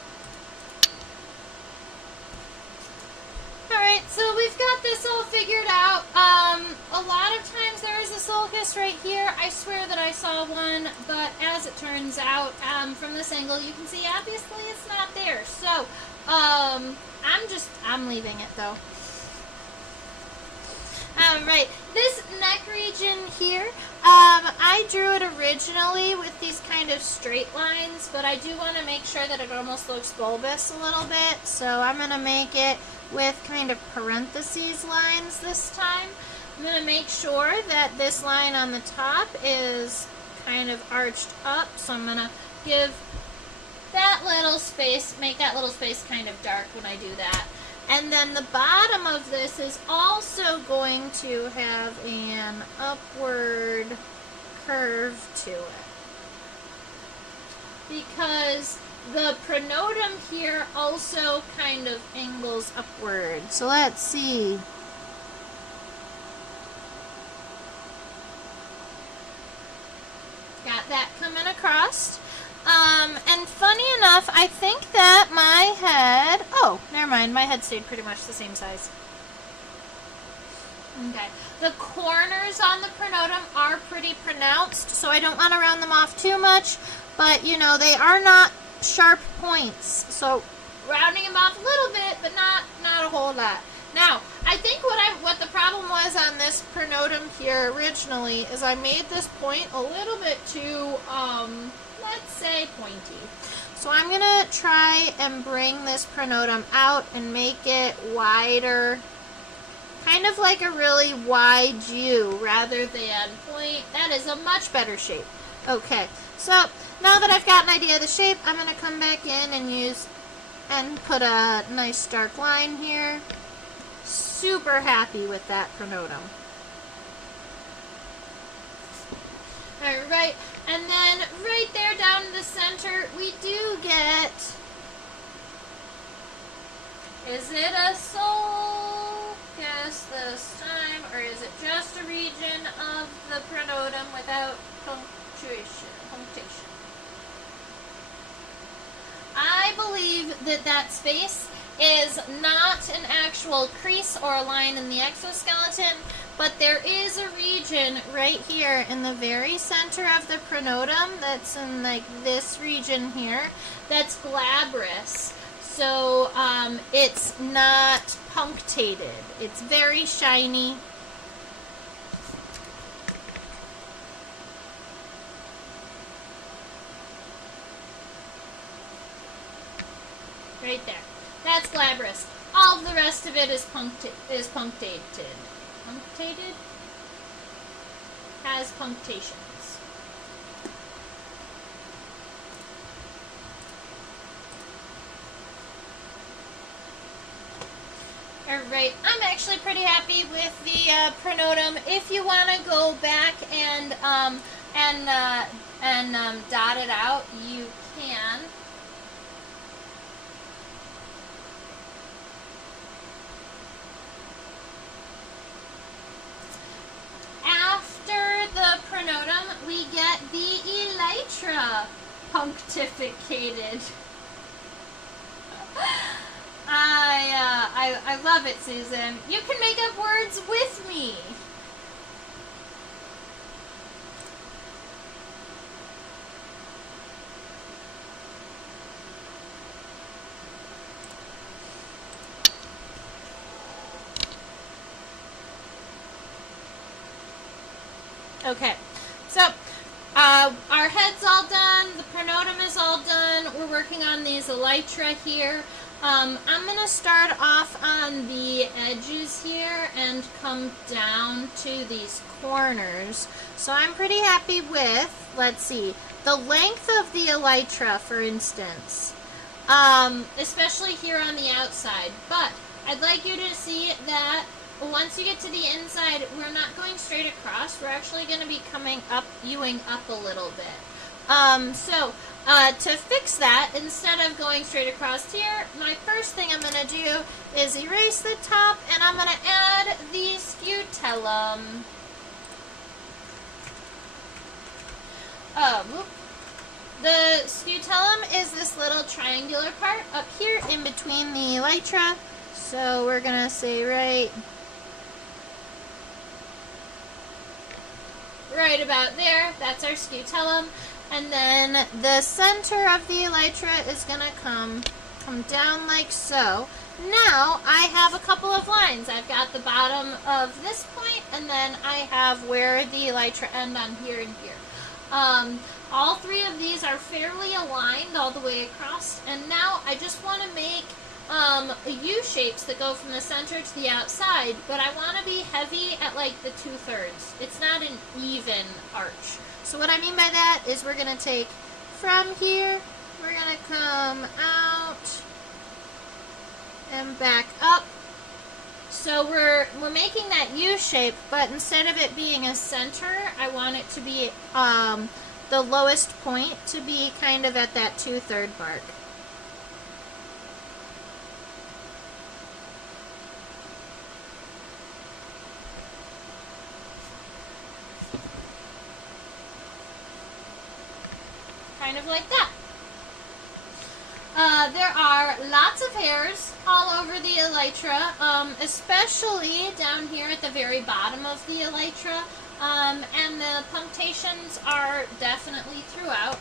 Alright, so we've got this all figured out. A lot of times there is a sulcus right here. I swear that I saw one, but as it turns out, from this angle, you can see obviously it's not there. So, I'm leaving it though. Alright, this neck region here, I drew it originally with these kind of straight lines, but I do want to make sure that it almost looks bulbous a little bit, so I'm going to make it with kind of parentheses lines this time. I'm going to make sure that this line on the top is kind of arched up, so I'm going to give that little space, make that little space kind of dark when I do that. And then the bottom of this is also going to have an upward curve to it. Because the pronotum here also kind of angles upward. So let's see. Got that coming across. And funny enough, I think that my head, oh, never mind, my head stayed pretty much the same size. Okay. The corners on the pronotum are pretty pronounced, so I don't want to round them off too much, but you know, they are not sharp points. So rounding them off a little bit, but not a whole lot. Now, I think what the problem was on this pronotum here originally is I made this point a little bit too, let's say, pointy. So I'm going to try and bring this pronotum out and make it wider, kind of like a really wide U rather than point. That is a much better shape. Okay, so now that I've got an idea of the shape, I'm going to come back in and put a nice dark line here. Super happy with that pronotum. Alright, and then right there down in the center, we do get, is it a soul? Guess this time, or is it just a region of the pronotum without punctuation? I believe that space is not an actual crease or a line in the exoskeleton, but there is a region right here in the very center of the pronotum that's in like this region here that's glabrous. So it's not punctated. It's very shiny. Right there. That's glabrous. All of the rest of it is punctated. Punctated? Has punctations. Alright, I'm actually pretty happy with the pronotum. If you want to go back and dot it out, you can. After the pronotum, we get the elytra punctificated. I love it, Susan. You can make up words with me. Okay, so our head's all done, the pronotum is all done, we're working on these elytra here. I'm going to start off on the edges here and come down to these corners. So I'm pretty happy with, let's see, the length of the elytra, for instance, especially here on the outside. But I'd like you to see that once you get to the inside, we're not going straight across. We're actually going to be coming up, U-ing up a little bit. To fix that, instead of going straight across here, my first thing I'm going to do is erase the top, and I'm going to add the scutellum. The scutellum is this little triangular part up here in between the elytra. So we're going to say right about there, that's our scutellum. And then the center of the elytra is going to come down like so. Now I have a couple of lines. I've got the bottom of this point, and then I have where the elytra end on here and here. All three of these are fairly aligned all the way across, and now I just want to make U shapes that go from the center to the outside, but I want to be heavy at like the 2/3. It's not an even arch. So what I mean by that is we're going to take from here, we're going to come out and back up. So we're making that U shape, but instead of it being a center, I want it to be the lowest point to be kind of at that 2/3 mark. Kind of like that. There are lots of hairs all over the elytra, especially down here at the very bottom of the elytra, and the punctations are definitely throughout.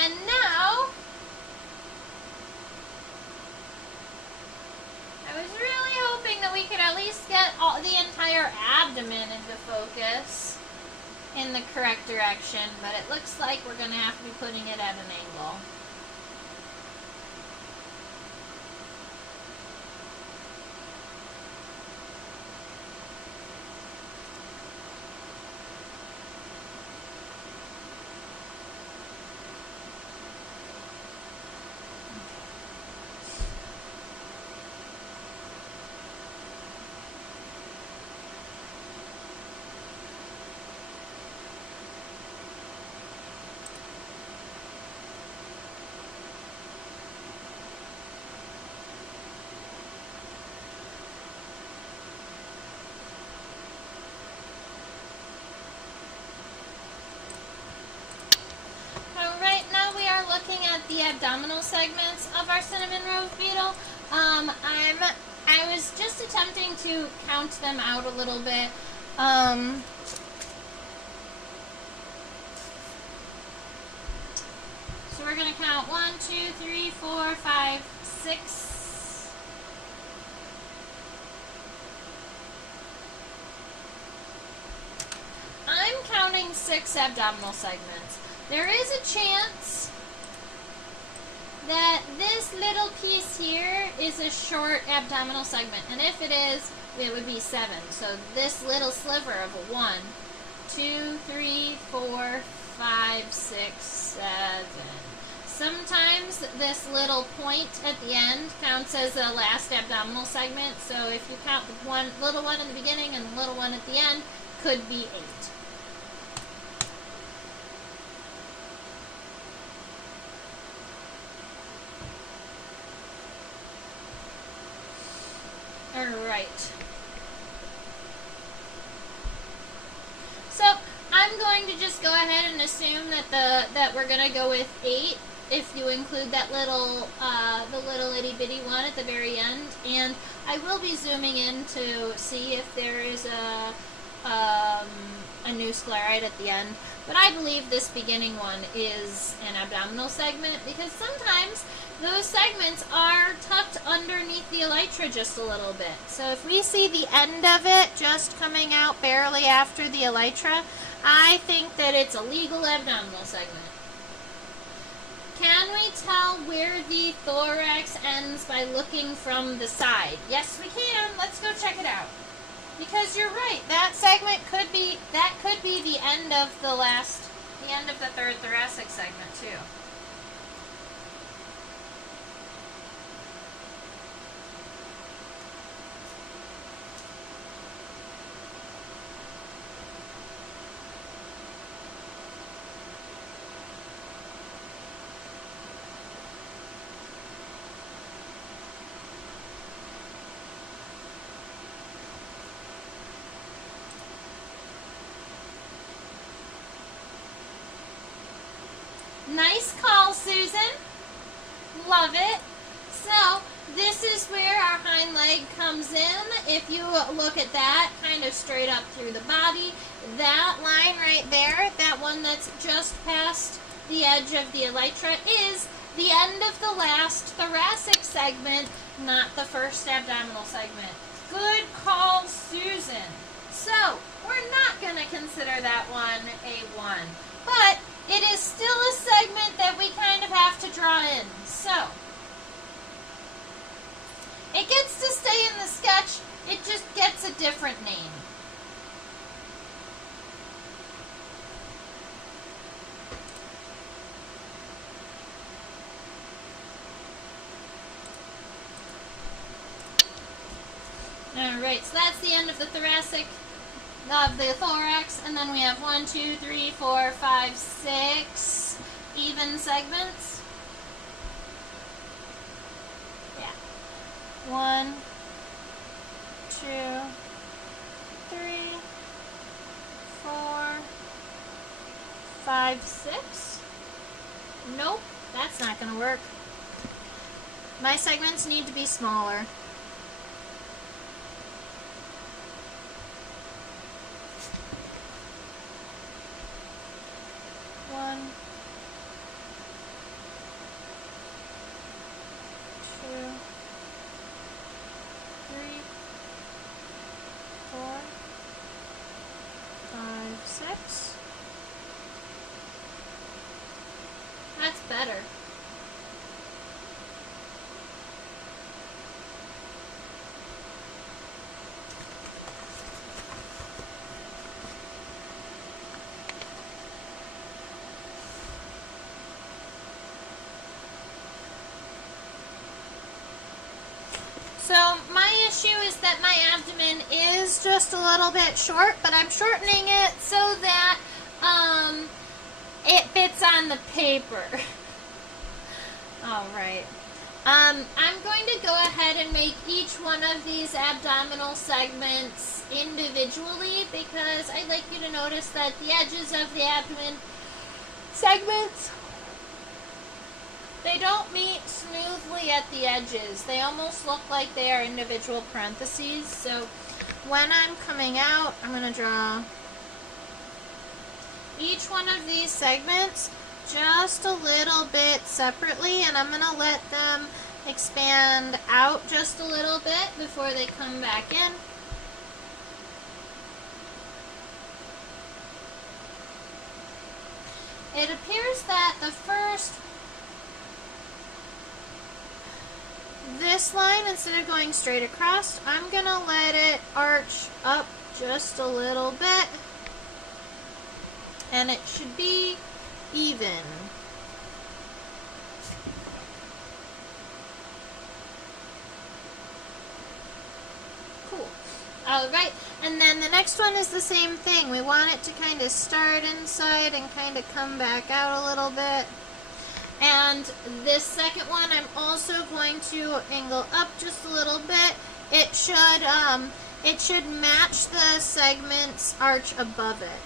And now, I was really hoping that we could at least get the entire abdomen into focus in the correct direction, but it looks like we're going to have to be putting it at an angle. Looking at the abdominal segments of our cinnamon rove beetle. I was just attempting to count them out a little bit. So we're going to count 1, 2, 3, 4, 5, 6. I'm counting 6 abdominal segments. There is a chance that this little piece here is a short abdominal segment, and if it is, it would be 7. So this little sliver of a 1, 2, 3, 4, 5, 6, 7. Sometimes this little point at the end counts as a last abdominal segment, so if you count the little one in the beginning and the little one at the end, could be 8. Alright. So I'm going to just go ahead and assume that we're gonna go with 8 if you include that little the little itty bitty one at the very end, and I will be zooming in to see if there is a new sclerite at the end. But I believe this beginning one is an abdominal segment because sometimes those segments are tucked underneath the elytra just a little bit. So if we see the end of it just coming out barely after the elytra, I think that it's a legal abdominal segment. Can we tell where the thorax ends by looking from the side? Yes, we can. Let's go check it out. Because you're right, that segment could be the end of the third thoracic segment too. Nice call, Susan. Love it. So, this is where our hind leg comes in. If you look at that kind of straight up through the body, that line right there, that one that's just past the edge of the elytra, is the end of the last thoracic segment, not the first abdominal segment. Good call, Susan. So, we're not going to consider that one a 1. But it is still a segment that we kind of have to draw in. So, it gets to stay in the sketch, it just gets a different name. Alright, so that's the end of the thoracic, of the thorax, and then we have 1, 2, 3, 4, 5, 6 even segments. Yeah. 1, 2, 3, 4, 5, 6. Nope, that's not going to work. My segments need to be smaller. One, 2, 3, 4, 5, 6. That's better. So my issue is that my abdomen is just a little bit short, but I'm shortening it so that it fits on the paper. All right. I'm going to go ahead and make each one of these abdominal segments individually because I'd like you to notice that the edges of the abdomen segments, they don't meet smoothly at the edges. They almost look like they are individual parentheses. So when I'm coming out, I'm going to draw each one of these segments just a little bit separately, and I'm going to let them expand out just a little bit before they come back in. It appears that the first, this line, instead of going straight across, I'm going to let it arch up just a little bit, and it should be even. Cool. Alright, and then the next one is the same thing. We want it to kind of start inside and kind of come back out a little bit. And this second one, I'm also going to angle up just a little bit. It should match the segment's arch above it.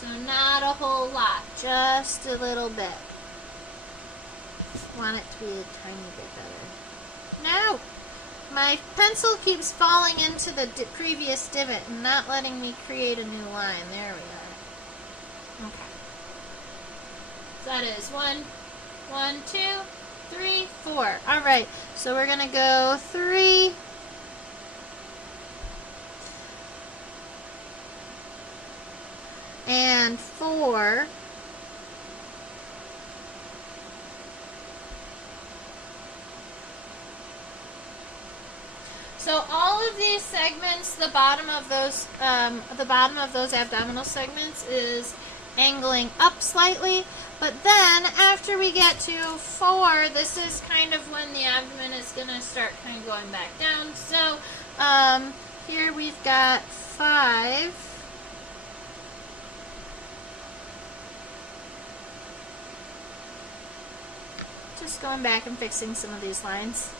So not a whole lot, just a little bit. Want it to be a tiny bit better. No! My pencil keeps falling into the previous divot and not letting me create a new line. There we are. Okay. So that is 1, 2, 3, 4. Alright, so we're going to go 3, and 4, so all of these segments, the bottom of those abdominal segments is angling up slightly, but then after we get to 4, this is kind of when the abdomen is going to start kind of going back down. So here we've got 5. Just going back and fixing some of these lines.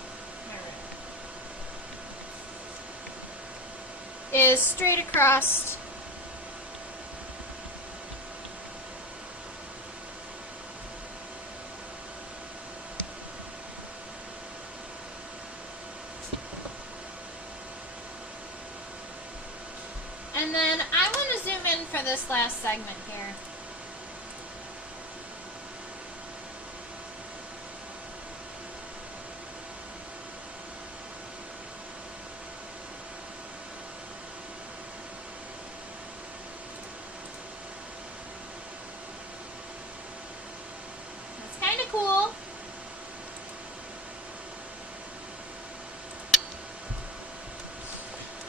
Is straight across. And then I want to zoom in for this last segment here. Cool.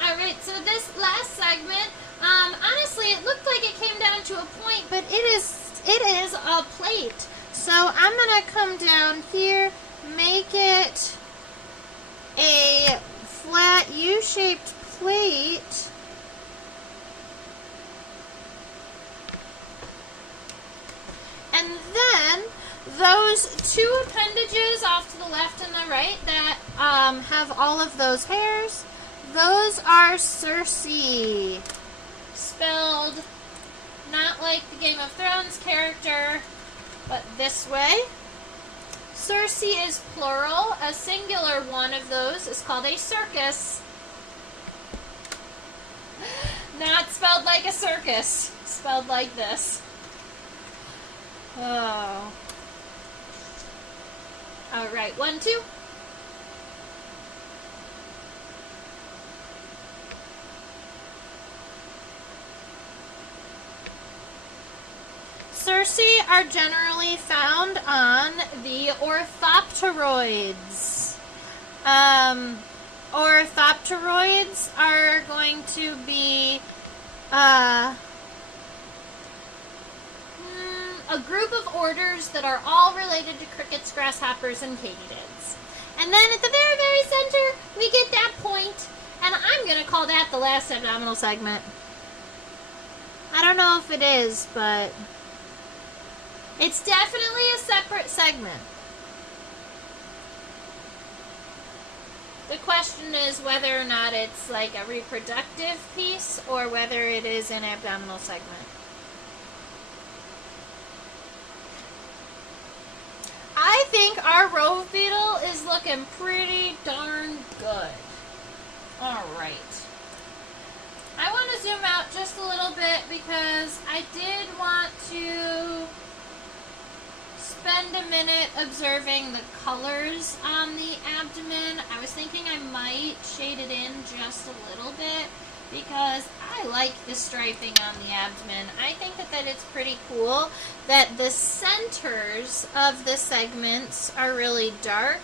Alright, so this last segment, honestly it looked like it came down to a point, but it is a plate. So I'm going to come down here, make it a flat U-shaped plate. And then those two appendages off to the left and the right that have all of those hairs. Those are Circe, spelled not like the Game of Thrones character, but this way. Circe is plural. A singular one of those is called a circus. Not spelled like a circus, spelled like this. Oh. All right, 1, 2. Circe are generally found on the orthopteroids. Orthopteroids are going to be a group of orders that are all related to crickets, grasshoppers, and katydids. And then at the very, very center, we get that point, and I'm going to call that the last abdominal segment. I don't know if it is, but it's definitely a separate segment. The question is whether or not it's like a reproductive piece or whether it is an abdominal segment. I think our Rove Beetle is looking pretty darn good. Alright. I want to zoom out just a little bit because I did want to spend a minute observing the colors on the abdomen. I was thinking I might shade it in just a little bit because I like the striping on the abdomen. I think that it's pretty cool that the centers of the segments are really dark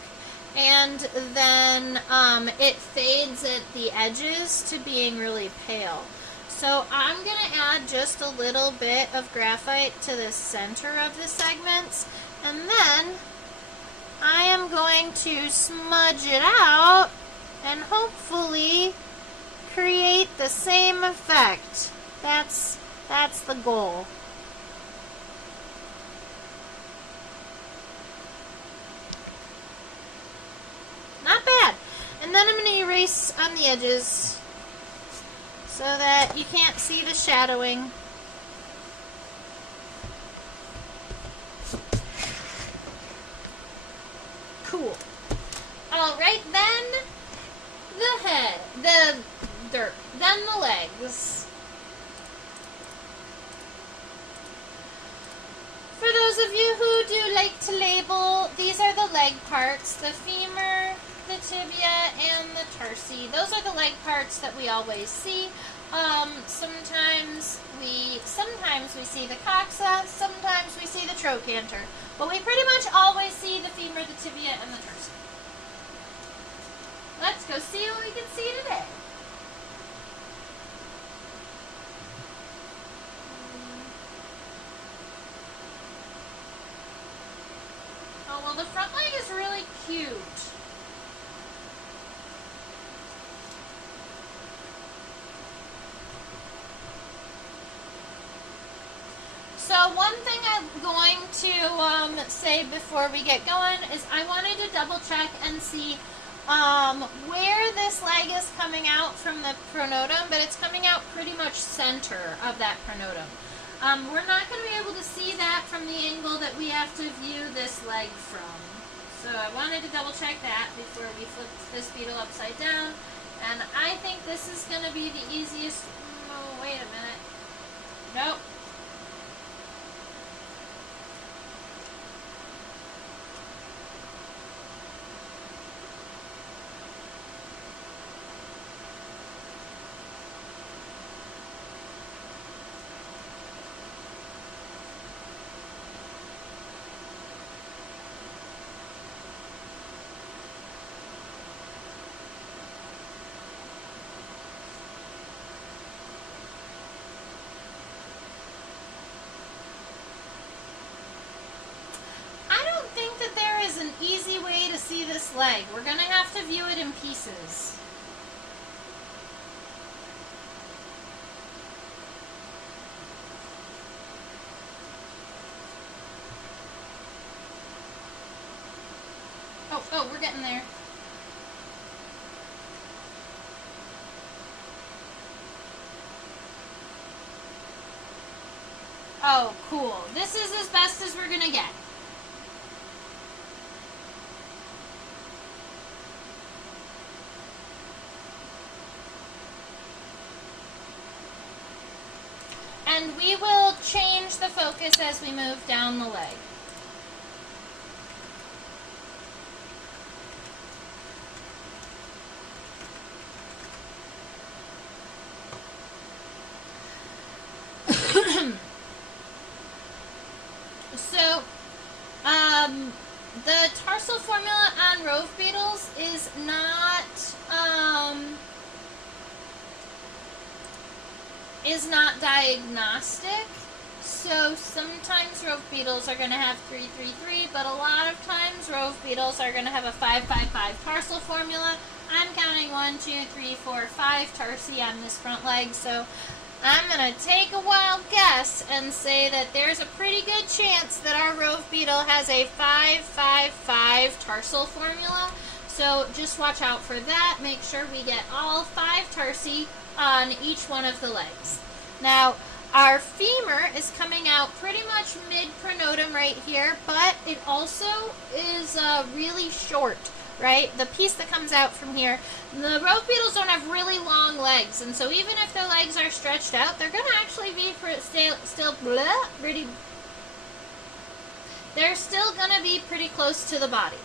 and then it fades at the edges to being really pale. So I'm going to add just a little bit of graphite to the center of the segments, and then I am going to smudge it out and hopefully create the same effect. That's the goal. Not bad. And then I'm going to erase on the edges so that you can't see the shadowing. Cool. Alright, then the head, the dirt, then the legs. For those of you who do like to label, these are the leg parts, the femur, the tibia, and the tarsi. Those are the leg parts that we always see. Sometimes we see the coxa, sometimes we see the trochanter, but we pretty much always see the femur, the tibia, and the tarsi. Let's go see what we can see today. Oh, well, the front leg is really cute. So one thing I'm going to say before we get going is I wanted to double check and see where this leg is coming out from the pronotum, but it's coming out pretty much center of that pronotum. We're not going to be able to see that from the angle that we have to view this leg from. So I wanted to double check that before we flip this beetle upside down. And I think this is going to be the easiest. Oh, wait a minute. Nope. An easy way to see this leg. We're going to have to view it in pieces. Oh, we're getting there. Oh, cool. This is as best as we're going to get. And we will change the focus as we move down the leg. So, the tarsal formula on Rove beetles is not diagnostic. So sometimes Rove beetles are going to have 3-3-3, but a lot of times Rove beetles are going to have a 5-5-5 tarsal formula. I'm counting 1, 2, 3, 4, 5 tarsi on this front leg, so I'm going to take a wild guess and say that there's a pretty good chance that our Rove beetle has a 5-5-5 tarsal formula. So just watch out for that. Make sure we get all 5 tarsi on each one of the legs. Now, our femur is coming out pretty much mid-pronotum right here, but it also is really short, right? The piece that comes out from here. The Rove beetles don't have really long legs, and so even if their legs are stretched out, they're going to actually be they're still going to be pretty close to the body.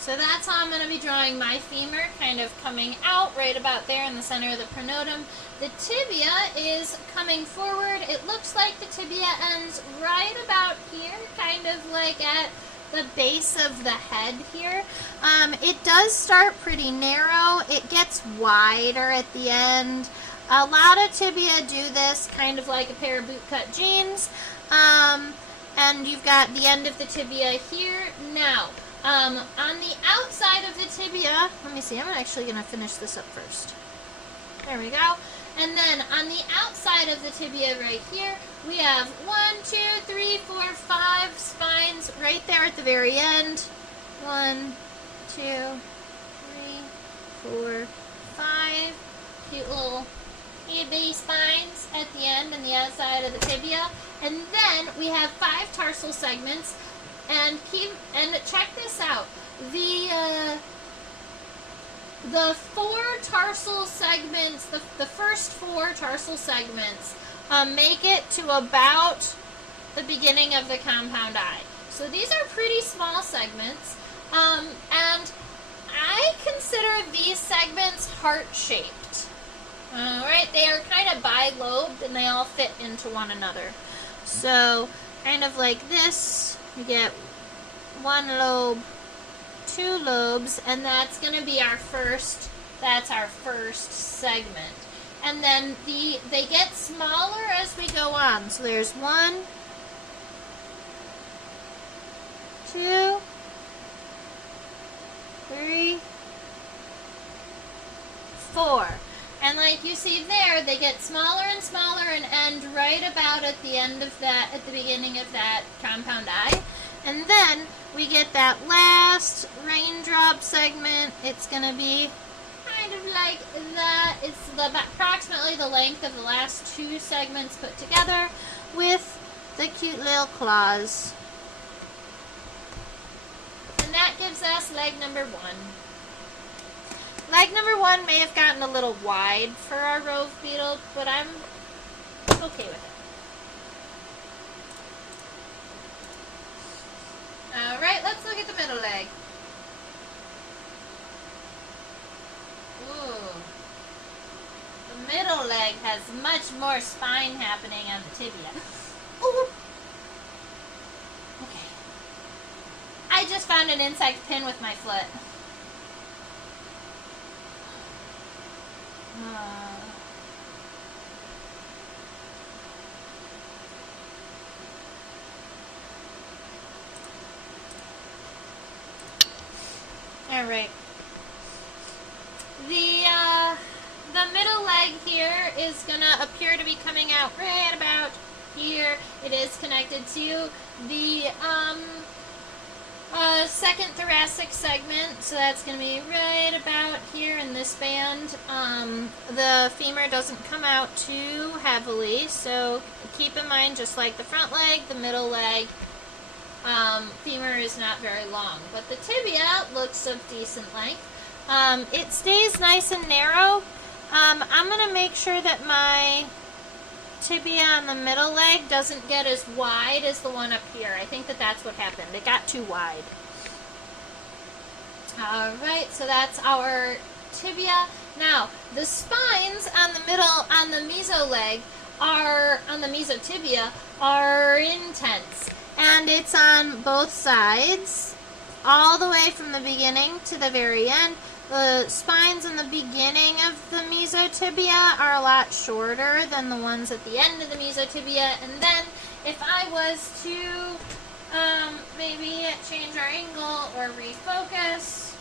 So that's how I'm going to be drawing my femur, kind of coming out right about there in the center of the pronotum. The tibia is coming forward. It looks like the tibia ends right about here, kind of like at the base of the head here. It does start pretty narrow. It gets wider at the end. A lot of tibia do this, kind of like a pair of bootcut jeans. And you've got the end of the tibia here. Now, on the outside of the tibia, let me see, I'm actually going to finish this up first. There we go. And then on the outside of the tibia right here, we have 1, 2, 3, 4, 5 spines right there at the very end. 1, 2, 3, 4, 5 cute little itty bitty spines at the end and the outside of the tibia. And then we have 5 tarsal segments. And check this out. The 4 tarsal segments, the first 4 tarsal segments, make it to about the beginning of the compound eye. So these are pretty small segments, and I consider these segments heart-shaped. Alright, they are kind of bilobed and they all fit into one another. So, kind of like this. We get 1 lobe, 2 lobes, and that's going to be our first segment. And then they get smaller as we go on. So there's 1, 2, 3, 4. And like you see there, they get smaller and smaller and end right about at the end of that, at the beginning of that compound eye. And then we get that last raindrop segment. It's going to be kind of like that. It's approximately the length of the last 2 segments put together with the cute little claws. And that gives us leg number 1. Leg number 1 may have gotten a little wide for our Rove beetle, but I'm okay with it. Alright, let's look at the middle leg. Ooh. The middle leg has much more spine happening on the tibia. Ooh. Okay. I just found an insect pin with my foot. All right. The middle leg here is gonna appear to be coming out right about here. It is connected to the Second thoracic segment, so that's going to be right about here in this band. The femur doesn't come out too heavily, so keep in mind, just like the front leg, the middle leg, femur is not very long, but the tibia looks of decent length. It stays nice and narrow. I'm going to make sure that my tibia on the middle leg doesn't get as wide as the one up here. I think that that's what happened. It got too wide. Alright, so that's our tibia. Now, the spines on the middle, on the meso leg, on the mesotibia, are intense. And it's on both sides, all the way from the beginning to the very end. The spines in the beginning of the mesotibia are a lot shorter than the ones at the end of the mesotibia. And then, if I was to maybe change our angle or refocus,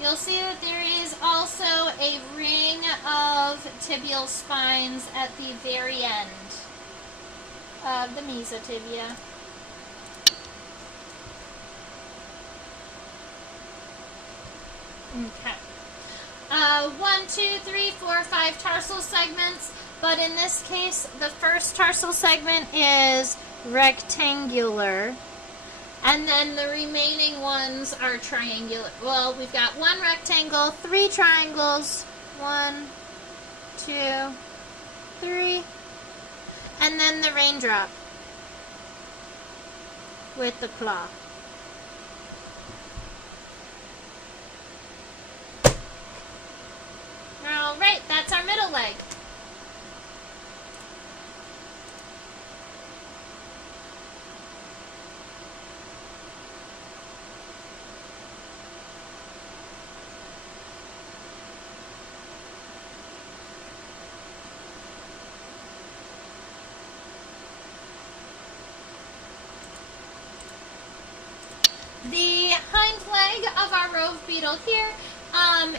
you'll see that there is also a ring of tibial spines at the very end of the mesotibia. Okay. 1, 2, 3, 4, 5 tarsal segments, but in this case, the first tarsal segment is rectangular. And then the remaining ones are triangular. Well, we've got one rectangle, 3 triangles. 1, 2, 3. And then the raindrop with the claw. Alright, that's our middle leg. The hind leg of our Rove Beetle here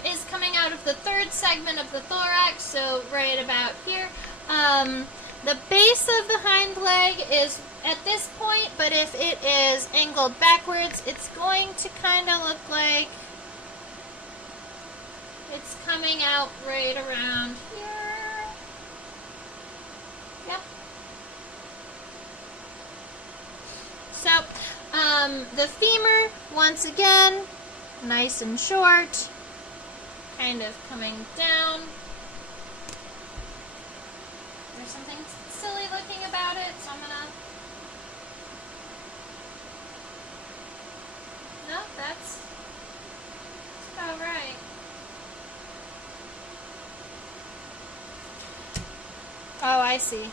is coming out of the third segment of the thorax, so right about here. The base of the hind leg is at this point, but if it is angled backwards, it's going to kind of look like it's coming out right around here. Yep. So, the femur, once again, nice and short, kind of coming down. There's something silly looking about it, so I'm gonna... No, that's about right. Oh, I see.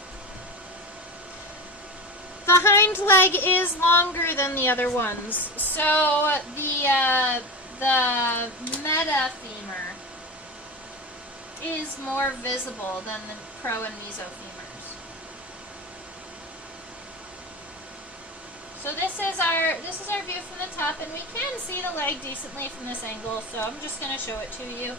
The hind leg is longer than the other ones, so the metafemur is more visible than the pro and mesofemurs. So this is our view from the top, and we can see the leg decently from this angle, so I'm just going to show it to you.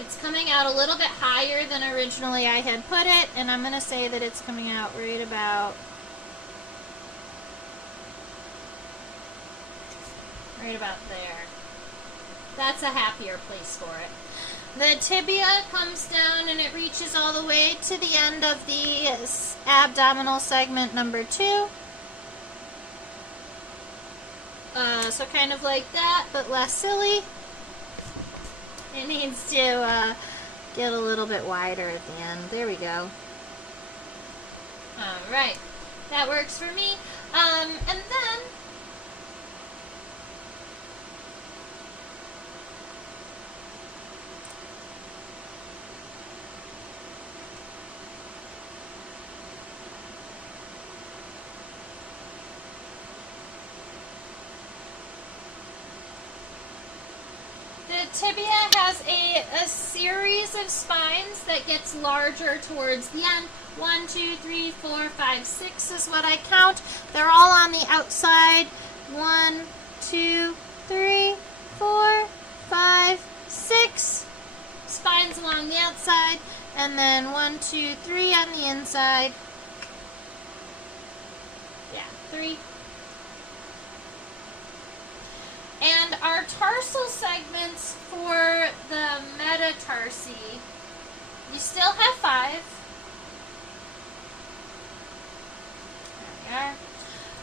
It's coming out a little bit higher than originally I had put it, and I'm going to say that it's coming out right about there. That's a happier place for it. The tibia comes down and it reaches all the way to the end of the abdominal segment number 2. So kind of like that, but less silly. It needs to get a little bit wider at the end. There we go. Alright. That works for me. And then... the tibia has a series of spines that gets larger towards the end. 1, 2, 3, 4, 5, 6 is what I count. They're all on the outside. 1, 2, 3, 4, 5, 6 spines along the outside, and then 1, 2, 3 on the inside. Yeah, 3. And our tarsal segments for the metatarsi, you still have 5. There we are.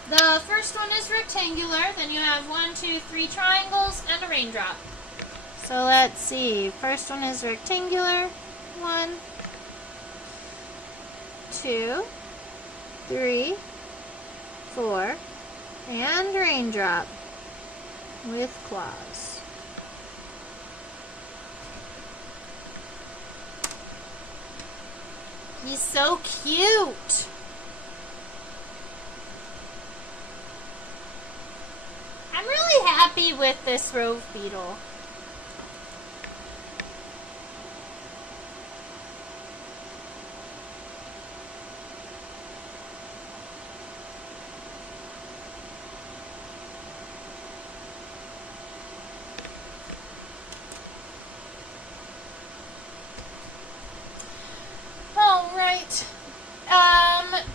The first one is rectangular, then you have 1, 2, 3 triangles, and a raindrop. So let's see. First one is rectangular. 1, 2, 3, 4, and raindrop with claws. He's so cute. I'm really happy with this Rove Beetle.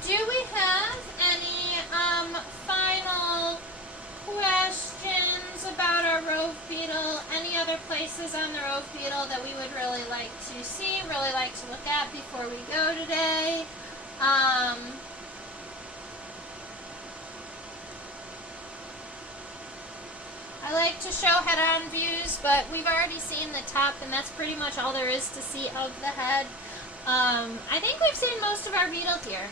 Do we have any final questions about our Rove Beetle? Any other places on the Rove Beetle that we would really like to see, really like to look at before we go today? I like to show head-on views, but we've already seen the top, and that's pretty much all there is to see of the head. I think we've seen most of our beetle here.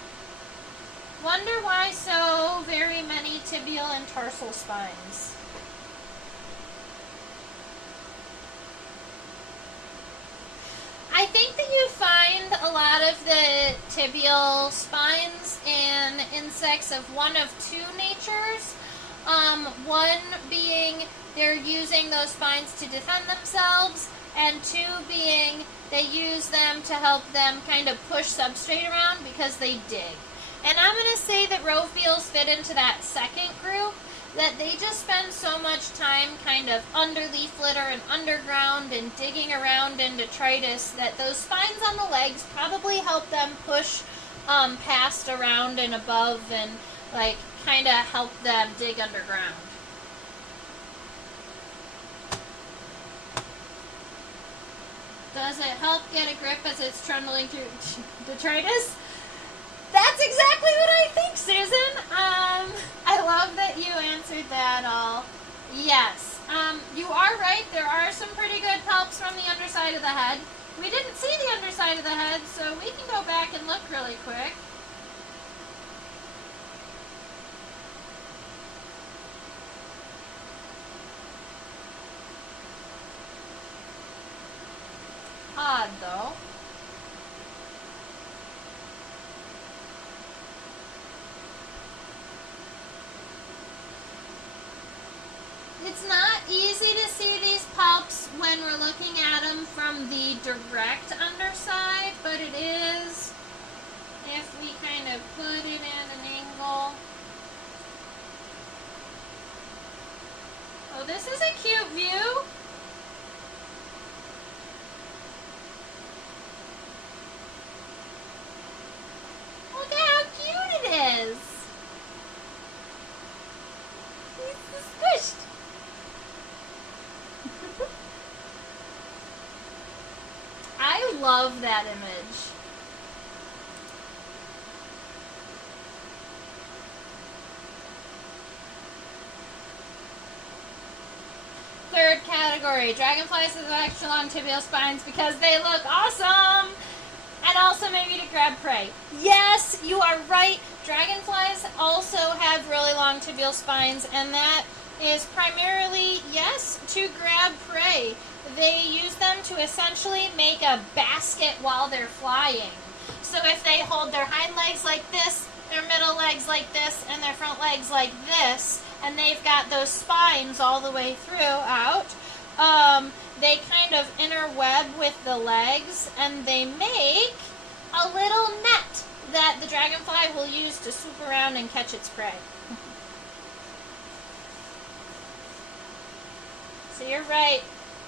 Wonder why so very many tibial and tarsal spines. I think that you find a lot of the tibial spines in insects of one of two natures. One being they're using those spines to defend themselves, and 2 being they use them to help them kind of push substrate around because they dig. And I'm going to say that Rove Beetles fit into that second group, that they just spend so much time kind of under leaf litter and underground and digging around in detritus that those spines on the legs probably help them push past, around, and above, and like kind of help them dig underground. Does it help get a grip as it's trundling through detritus? That's exactly what I think, Susan. I love that you answered that all. Yes, you are right. There are some pretty good helps from the underside of the head. We didn't see the underside of the head, so we can go back and look really quick. Odd, though. It's not easy to see these palps when we're looking at them from the direct underside, but it is if we kind of put it at an angle. Oh, this is a cute view. Look at how cute it is. He's squished. I love that image. Third category, dragonflies with extra long tibial spines because they look awesome. And also maybe to grab prey. Yes, you are right. Dragonflies also have really long tibial spines, and that is primarily, yes, to grab prey. They use them to essentially make a basket while they're flying. So if they hold their hind legs like this, their middle legs like this, and their front legs like this, and they've got those spines all the way throughout, they kind of interweb with the legs, and they make a little net that the dragonfly will use to swoop around and catch its prey. So you're right.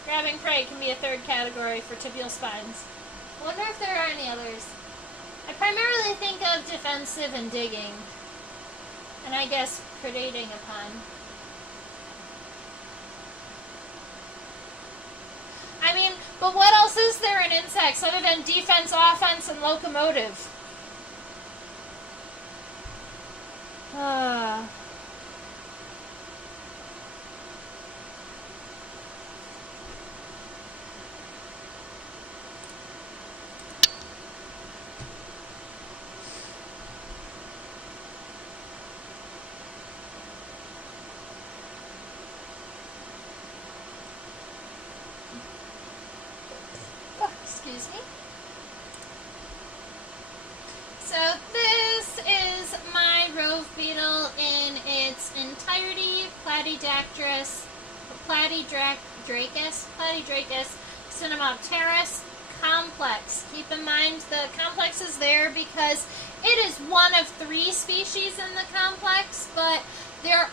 Grabbing prey can be a third category for tibial spines. I wonder if there are any others. I primarily think of defensive and digging. And I guess predating upon. I mean, but what else is there in insects other than defense, offense, and locomotive? Excuse me. So this is my Rove Beetle in its entirety, Platydracus, cinnamopterus complex. Keep in mind the complex is there because it is one of 3 species in the complex, but there,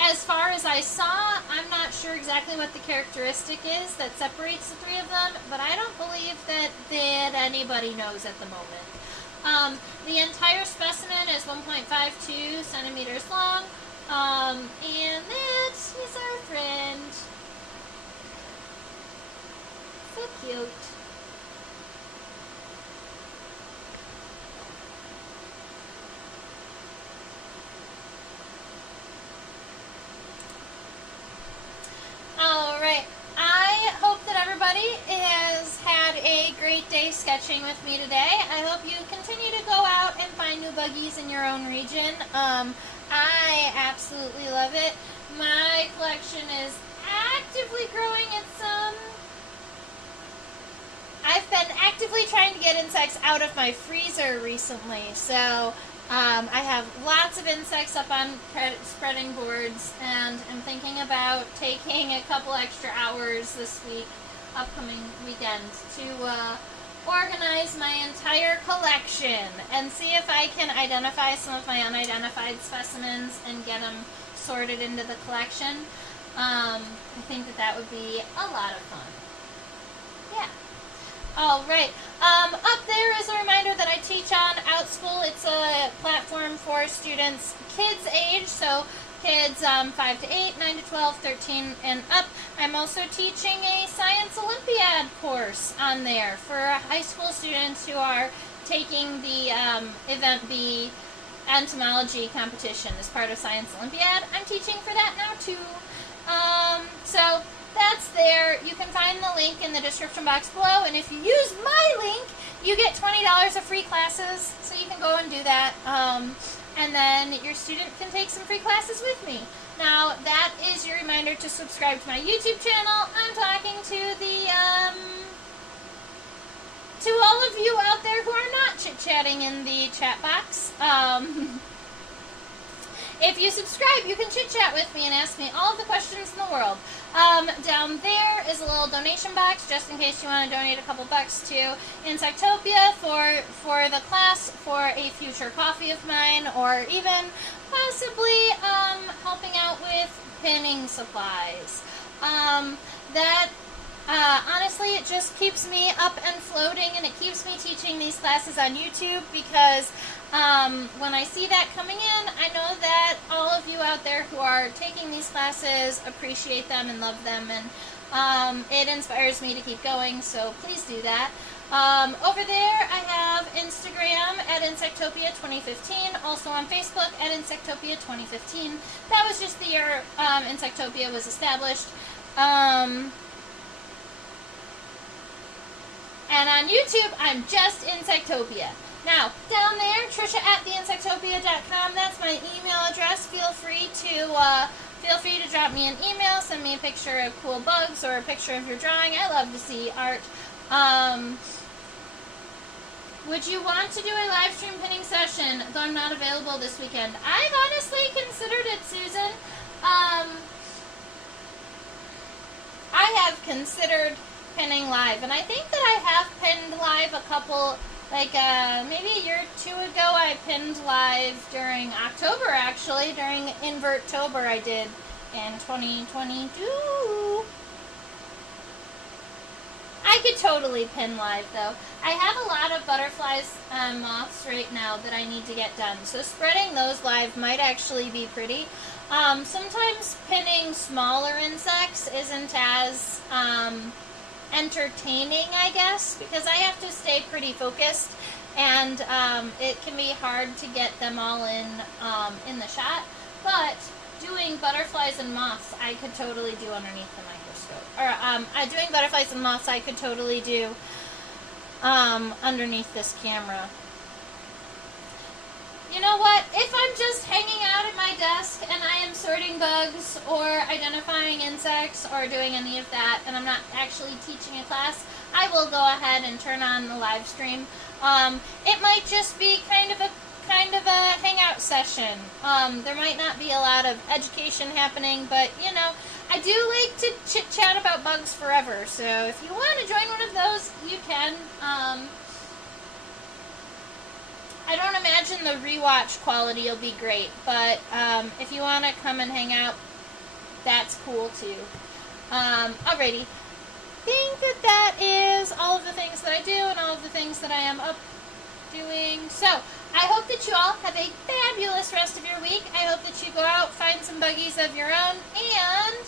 as far as I saw, I'm not sure exactly what the characteristic is that separates the 3 of them, but I don't believe that anybody knows at the moment. The entire specimen is 1.52 centimeters long, and that is our friend. So cute. Alright, I hope that everybody has had a great day sketching with me today. I hope you continue to go out and find new buggies in your own region. I absolutely love it. My collection is actively growing. I've been actively trying to get insects out of my freezer recently, so I have lots of insects up on spreading boards, and I'm thinking about taking a couple extra hours this week, upcoming weekend, to organize my entire collection and see if I can identify some of my unidentified specimens and get them sorted into the collection. I think that would be a lot of fun. Yeah. Alright, up there is a reminder that I teach on OutSchool. It's a platform for students kids age, so kids 5 to 8, 9 to 12, 13 and up. I'm also teaching a Science Olympiad course on there for high school students who are taking the Event B entomology competition as part of Science Olympiad. I'm teaching for that now too. So that's there. You can find the link in the description box below, and if you use my link, you get $20 of free classes, so you can go and do that, and then your student can take some free classes with me. Now, that is your reminder to subscribe to my YouTube channel. I'm talking to the, to all of you out there who are not chit-chatting in the chat box. If you subscribe, you can chit-chat with me and ask me all of the questions in the world. Down there is a little donation box, just in case you want to donate a couple bucks to Insectopia for the class, for a future coffee of mine, or even possibly helping out with pinning supplies. Honestly, it just keeps me up and floating, and it keeps me teaching these classes on YouTube, because when I see that coming in, I know that all of you out there who are taking these classes appreciate them and love them, and it inspires me to keep going, so please do that. Over there, I have Instagram at Insectopia2015, also on Facebook at Insectopia2015. That was just the year Insectopia was established. And on YouTube, I'm just Insectopia. Now, down there, Trisha at theinsectopia.com, that's my email address. Feel free to drop me an email, send me a picture of cool bugs or a picture of your drawing. I love to see art. Would you want to do a live stream pinning session, though I'm not available this weekend? I've honestly considered it, Susan. I have considered pinning live, and I think that I have pinned live a couple, like maybe a year or 2 ago. I pinned live during October, actually, during Inverttober I did in 2022. I could totally pin live though. I have a lot of butterflies and moths right now that I need to get done. So spreading those live might actually be pretty. Sometimes pinning smaller insects isn't as entertaining, I guess, because I have to stay pretty focused, and it can be hard to get them all in the shot. But doing butterflies and moths, I could totally do underneath the microscope. Or doing butterflies and moths, I could totally do underneath this camera. You know what? If I'm just hanging out at my desk and I am sorting bugs or identifying insects or doing any of that, and I'm not actually teaching a class, I will go ahead and turn on the live stream. It might just be kind of a hangout session. There might not be a lot of education happening, but you know, I do like to chit chat about bugs forever. So if you want to join one of those, you can. I don't imagine the rewatch quality will be great, but if you want to come and hang out, that's cool too. Alrighty. I think that is all of the things that I do and all of the things that I am up doing. So, I hope that you all have a fabulous rest of your week. I hope that you go out, find some buggies of your own, and